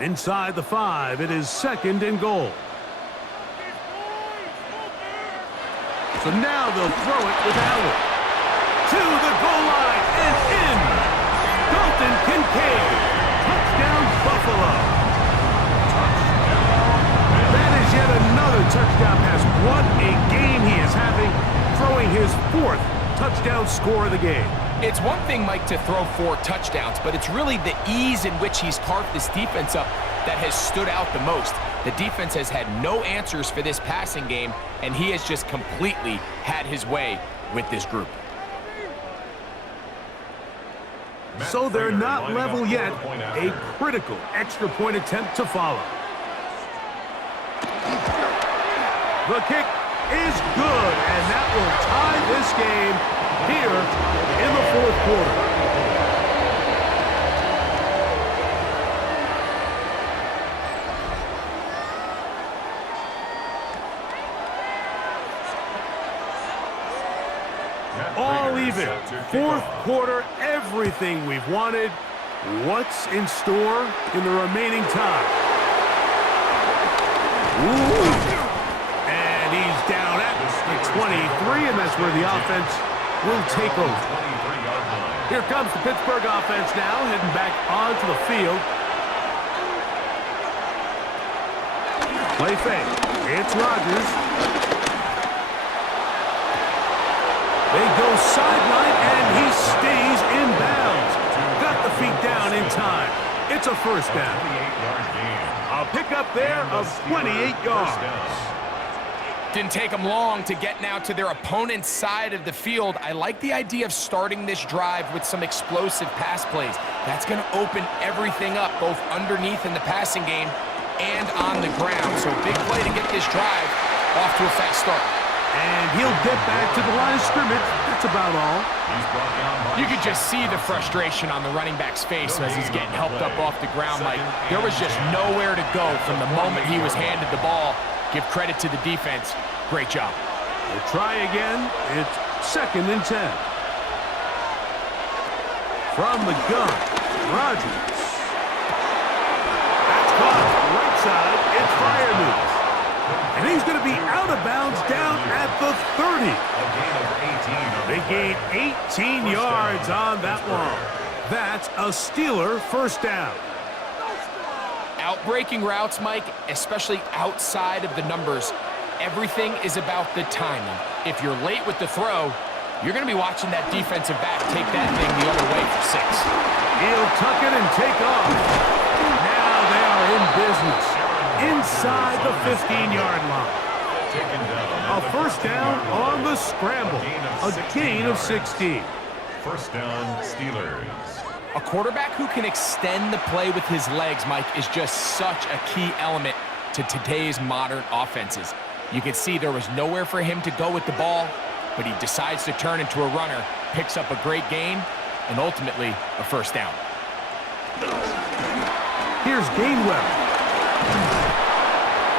Inside the 5, it is 2nd and goal. So now they'll throw it with Allen. To the goal line and in. Dalton Kincaid. Touchdown, Buffalo. That is yet another touchdown pass. What a game he is having, throwing his 4th touchdown score of the game. It's one thing, Mike, to throw 4 touchdowns, but it's really the ease in which he's carved this defense up that has stood out the most. The defense has had no answers for this passing game, and he has just completely had his way with this group. So they're not level yet. A critical extra point attempt to follow. The kick is good, and that will tie this game here in the fourth quarter. All even. Fourth quarter, everything we've wanted. What's in store in the remaining time? Ooh. And he's down at the 23, and that's where the offense will take over. Here comes the Pittsburgh offense now, heading back onto the field. Play fake. It's Rodgers. They go sideline, and he stays in bounds. Got the feet down in time. It's a first down. A pickup there of 28 yards. Didn't take them long to get now to their opponent's side of the field. I like the idea of starting this drive with some explosive pass plays. That's going to open everything up, both underneath in the passing game and on the ground. So big play to get this drive off to a fast start. And he'll get back to the line of scrimmage. That's about all. You could just see the frustration on the running back's face as he's getting helped up off the ground. Like, there was just nowhere to go from the moment he was handed the ball. Give credit to the defense. Great job. We'll try again. It's 2nd and 10. From the gun, Rodgers. That's caught. Right side. It's Fireman. And he's going to be out of bounds down at the 30. They gain 18 yards on that one. That's a Steeler first down. Outbreaking routes, Mike, especially outside of the numbers, everything is about the timing. If you're late with the throw, you're going to be watching that defensive back take that thing the other way for 6. He'll tuck it and take off. Now they are in business. Inside the 15-yard line. A first down on the scramble. A gain of 16. First down, Steelers. A quarterback who can extend the play with his legs, Mike, is just such a key element to today's modern offenses. You can see there was nowhere for him to go with the ball, but he decides to turn into a runner, picks up a great gain, and ultimately a first down. Here's Gainwell.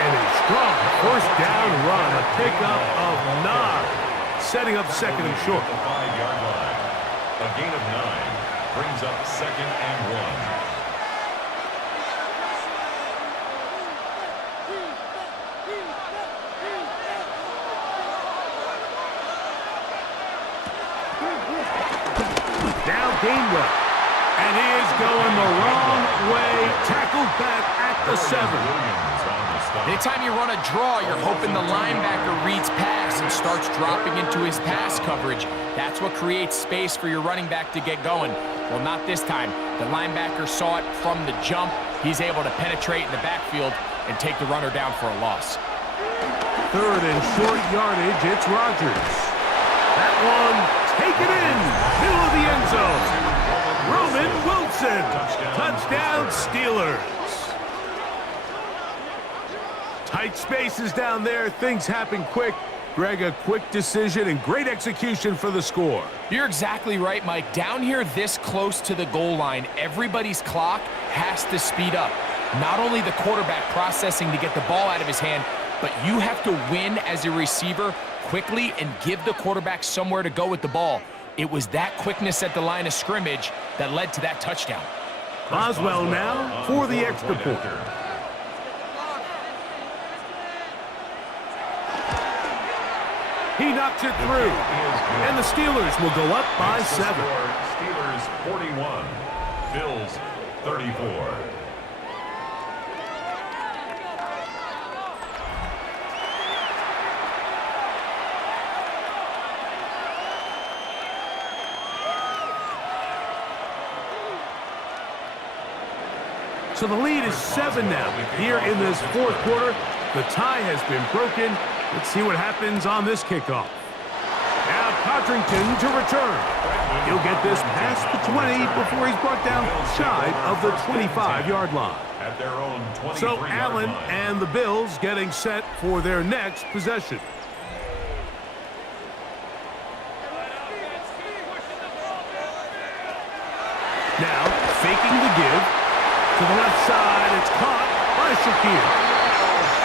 And a strong first down run, a pickup of 9, setting up 2nd and short. The 5-yard line. A gain of 9 brings up 2nd and 1. Now Gainwell. And he is going the wrong way. Tackled back at the 7. Anytime you run a draw, you're hoping the linebacker reads pass and starts dropping into his pass coverage. That's what creates space for your running back to get going. Well, not this time. The linebacker saw it from the jump. He's able to penetrate in the backfield and take the runner down for a loss. 3rd and short yardage, it's Rodgers. That one, take it in, middle of the end zone. Roman Wilson, touchdown Steelers. Tight spaces down there, things happen quick. Greg, a quick decision and great execution for the score. You're exactly right, Mike. Down here this close to the goal line, everybody's clock has to speed up. Not only the quarterback processing to get the ball out of his hand, but you have to win as a receiver quickly and give the quarterback somewhere to go with the ball. It was that quickness at the line of scrimmage that led to that touchdown. Boswell now for the extra point. He knocks it through, and the Steelers will go up by 7. Steelers 41, Bills 34. So the lead is 7 now. Here in this fourth quarter, the tie has been broken. Let's see what happens on this kickoff. Now Codrington to return. He'll get this past the 20 before he's brought down shy of the 25-yard line. At their own 23-yard So Allen line. and the Bills getting set for their next possession. Now, faking the give. To the left side, it's caught by Shakir.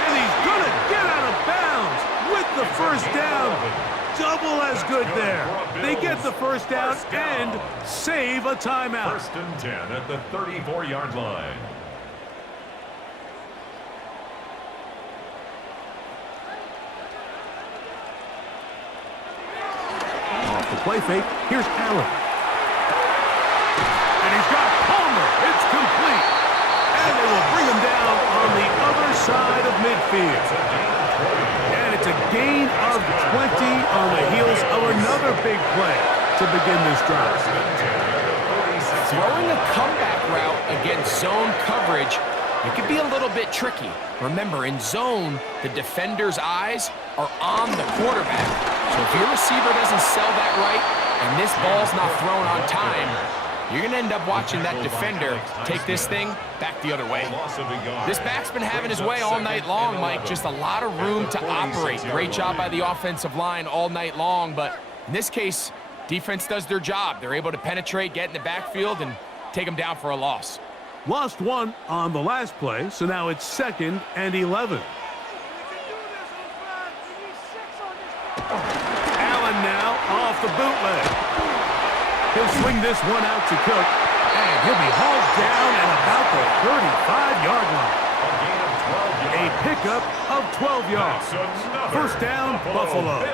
And he's going to get out of bounds with the first down. Double as good there. They get the first down and save a timeout. 1st and 10 at the 34-yard line. Off the play fake, here's Allen. And he's got Palmer. It's complete. And they will bring him down on the other side of midfield. And it's a gain of 20 on the heels of another big play to begin this drive. Throwing a comeback route against zone coverage, it could be a little bit tricky. Remember, in zone, the defender's eyes are on the quarterback. So if your receiver doesn't sell that right and this ball's not thrown on time, you're going to end up watching that defender take this thing back the other way. This back's been having his way all night long, Mike. Just a lot of room to operate. Great job by the offensive line all night long, but in this case, defense does their job. They're able to penetrate, get in the backfield, and take them down for a loss. Lost one on the last play, so now it's 2nd and 11. Allen now off the bootleg. He'll swing this one out to Cook, and he'll be hauled down at about the 35-yard line. A pickup of 12 yards. First down, Buffalo.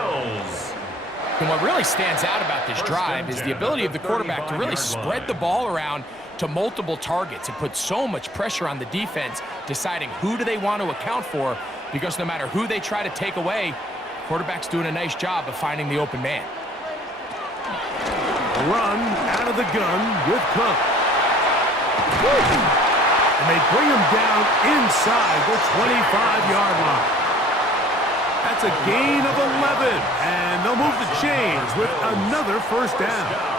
And what really stands out about this drive is the ability of the quarterback to really spread the ball around to multiple targets and put so much pressure on the defense, deciding who do they want to account for, because no matter who they try to take away, the quarterback's doing a nice job of finding the open man. Run out of the gun with Cook. And they bring him down inside the 25-yard line. That's a gain of 11, and they'll move the chains with another first down.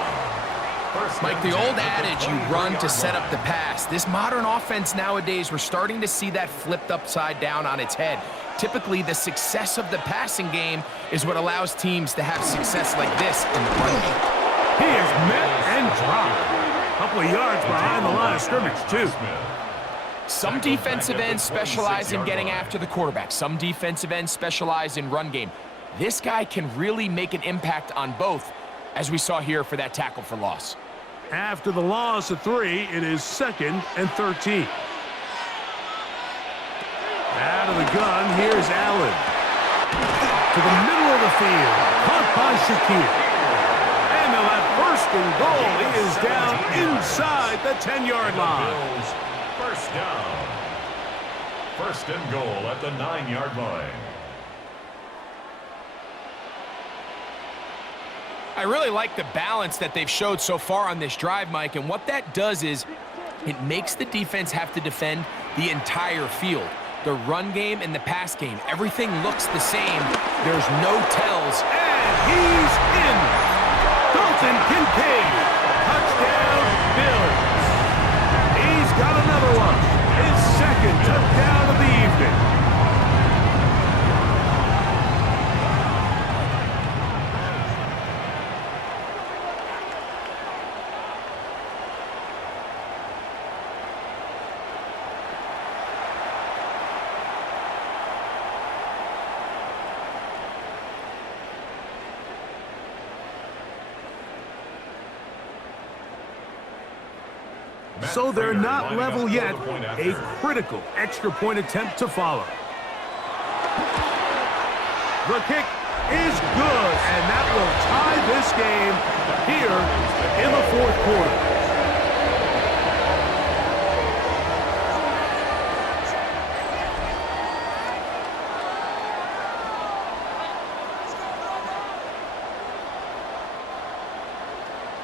Mike, the old adage, you run to set up the pass. This modern offense nowadays, we're starting to see that flipped upside down on its head. Typically, the success of the passing game is what allows teams to have success like this in the run game. He is met and dropped. A couple of yards behind the line of scrimmage, too. Some defensive ends specialize in getting after the quarterback. Some defensive ends specialize in run game. This guy can really make an impact on both, as we saw here for that tackle for loss. After the loss of 3, it is 2nd and 13. Out of the gun, here's Allen. To the middle of the field, caught by Shakir. And they'll have 1st and goal. He is down inside the 10-yard line. First down. 1st and goal at the 9-yard line. I really like the balance that they've showed so far on this drive, Mike, and what that does is it makes the defense have to defend the entire field. The run game and the pass game, everything looks the same. There's no tells. And he's in. Dalton Kincaid. Touchdown, Bills. He's got another one. His 2nd touchdown of the evening. So they're not level yet. A critical extra point attempt to follow. The kick is good, and that will tie this game here in the 4th quarter.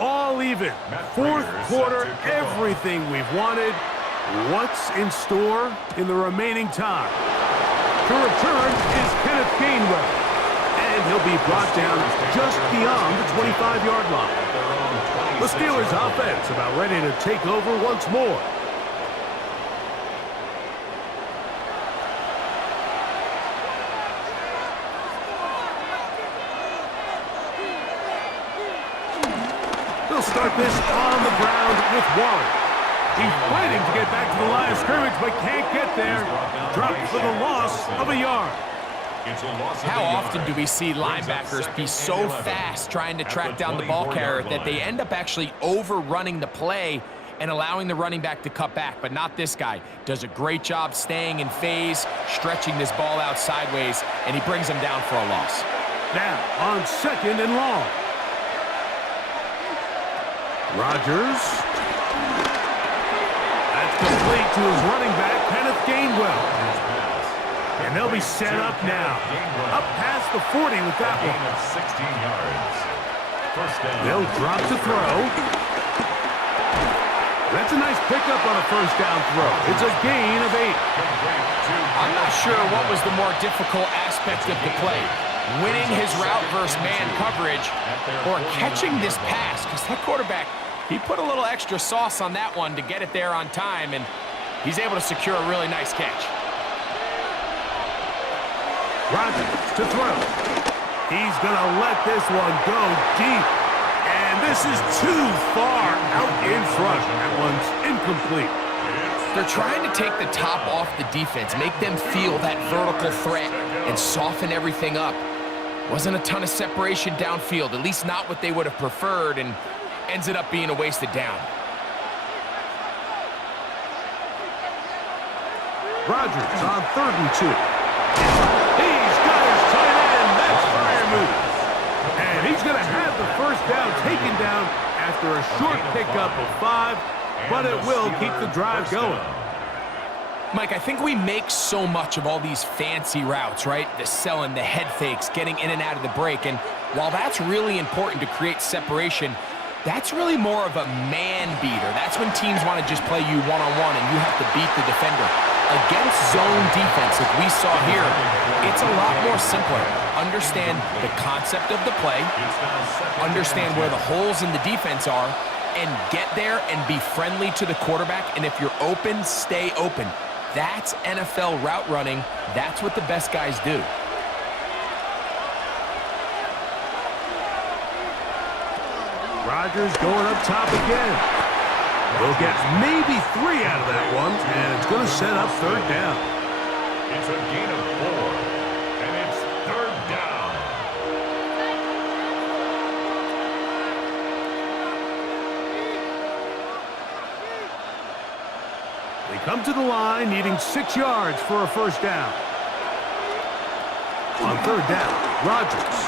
All even. 4th quarter, everything we've wanted. What's in store in the remaining time? To return is Kenneth Gainwell. and he'll be brought down just beyond the 25-yard line. The Steelers offense about ready to take over once more. They'll start this on the ground with Warren. He's fighting to get back to the line of scrimmage, but can't get there. Dropped for the loss of a yard. How often do we see linebackers be so fast trying to track down the ball carrier that they end up actually overrunning the play and allowing the running back to cut back? But not this guy. Does a great job staying in phase, stretching this ball out sideways, and he brings him down for a loss. Now on 2nd and long. Rodgers. That's complete to his running back, Kenneth Gainwell. And they'll be set up now. Up past the 40 with that one. 16 yards. They'll drop to throw. That's a nice pickup on a first down throw. It's a gain of 8. I'm not sure what was the more difficult aspect of the play. Winning his route versus man coverage or catching this pass, because that quarterback, he put a little extra sauce on that one to get it there on time, and he's able to secure a really nice catch. Rodgers to throw. He's going to let this one go deep. And this is too far out in front. That one's incomplete. They're trying to take the top off the defense, make them feel that vertical threat, and soften everything up. Wasn't a ton of separation downfield, at least not what they would have preferred, and ends up being a wasted down. Rodgers on 3rd and 2. He's got his tight end. That's fire move. And he's going to have the first down taken down after a short pickup of 5, but it will keep the drive going. Mike, I think we make so much of all these fancy routes, right? The selling, the head fakes, getting in and out of the break. And while that's really important to create separation, that's really more of a man beater. That's when teams want to just play you one-on-one and you have to beat the defender. Against zone defense, like we saw here, it's a lot more simpler. Understand the concept of the play, understand where the holes in the defense are, and get there and be friendly to the quarterback. And if you're open, stay open. That's NFL route running. That's what the best guys do. Rodgers going up top again. We'll get maybe 3 out of that one, and it's going to set up 3rd down. It's a gain of 4, and it's 3rd down. They come to the line needing 6 yards for a first down. On 3rd down, Rodgers.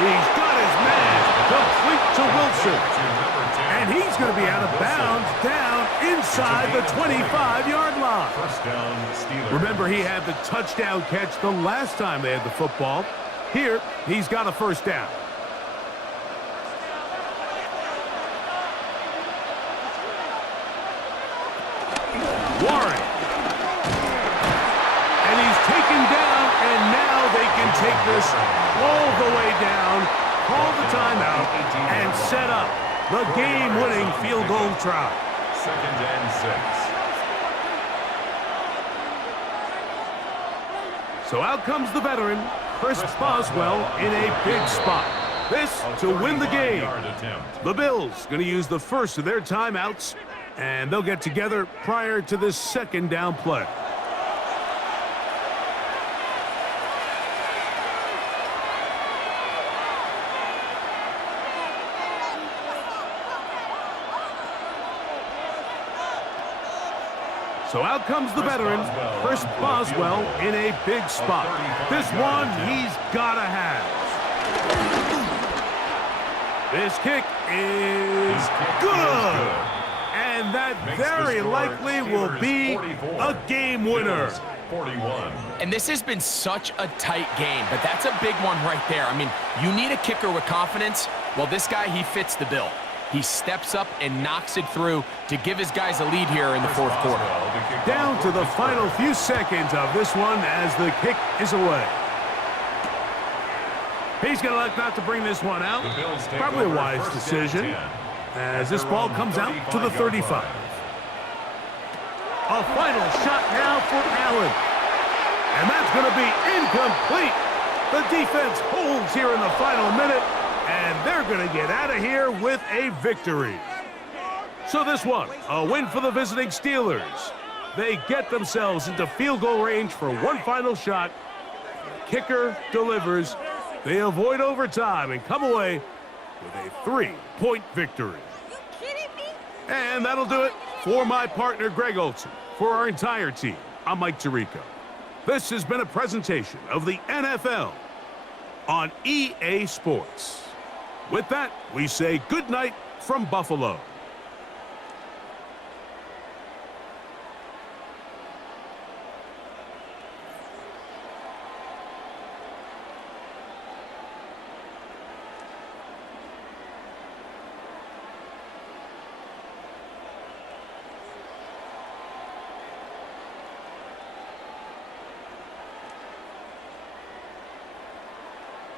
He's got his man complete to Wilson. And he's going to be out of bounds down inside the 25-yard line. First down, Steelers. Remember, he had the touchdown catch the last time they had the football. Here, he's got a first down. Warren. And he's taken down, and now they can take this all the way down, call the timeout, and set up the game-winning field goal try. 2nd and 6. So out comes the veteran, Chris Boswell, in a big spot. This to win the game. The Bills going to use the first of their timeouts, and they'll get together prior to this 2nd down play. So out comes the veteran, Chris Boswell, in a big spot. This one he's got to have. This kick is good. And that very likely will be a game winner. 41. And this has been such a tight game, but that's a big one right there. I mean, you need a kicker with confidence. Well, this guy, he fits the bill. He steps up and knocks it through to give his guys a lead here in the 4th quarter. Down to the final few seconds of this one as the kick is away. He's going to elect not to bring this one out. The Bills take Probably a over wise first decision, and 10. as this ball comes out to the 35. A final shot now for Allen. And that's going to be incomplete. The defense holds here in the final minute, and they're going to get out of here with a victory. So this one, a win for the visiting Steelers. They get themselves into field goal range for one final shot. The kicker delivers. They avoid overtime and come away with a 3-point victory. You kidding me? And that'll do it for my partner, Greg Olson. For our entire team, I'm Mike Tirico. This has been a presentation of the NFL on EA Sports. With that, we say good night from Buffalo.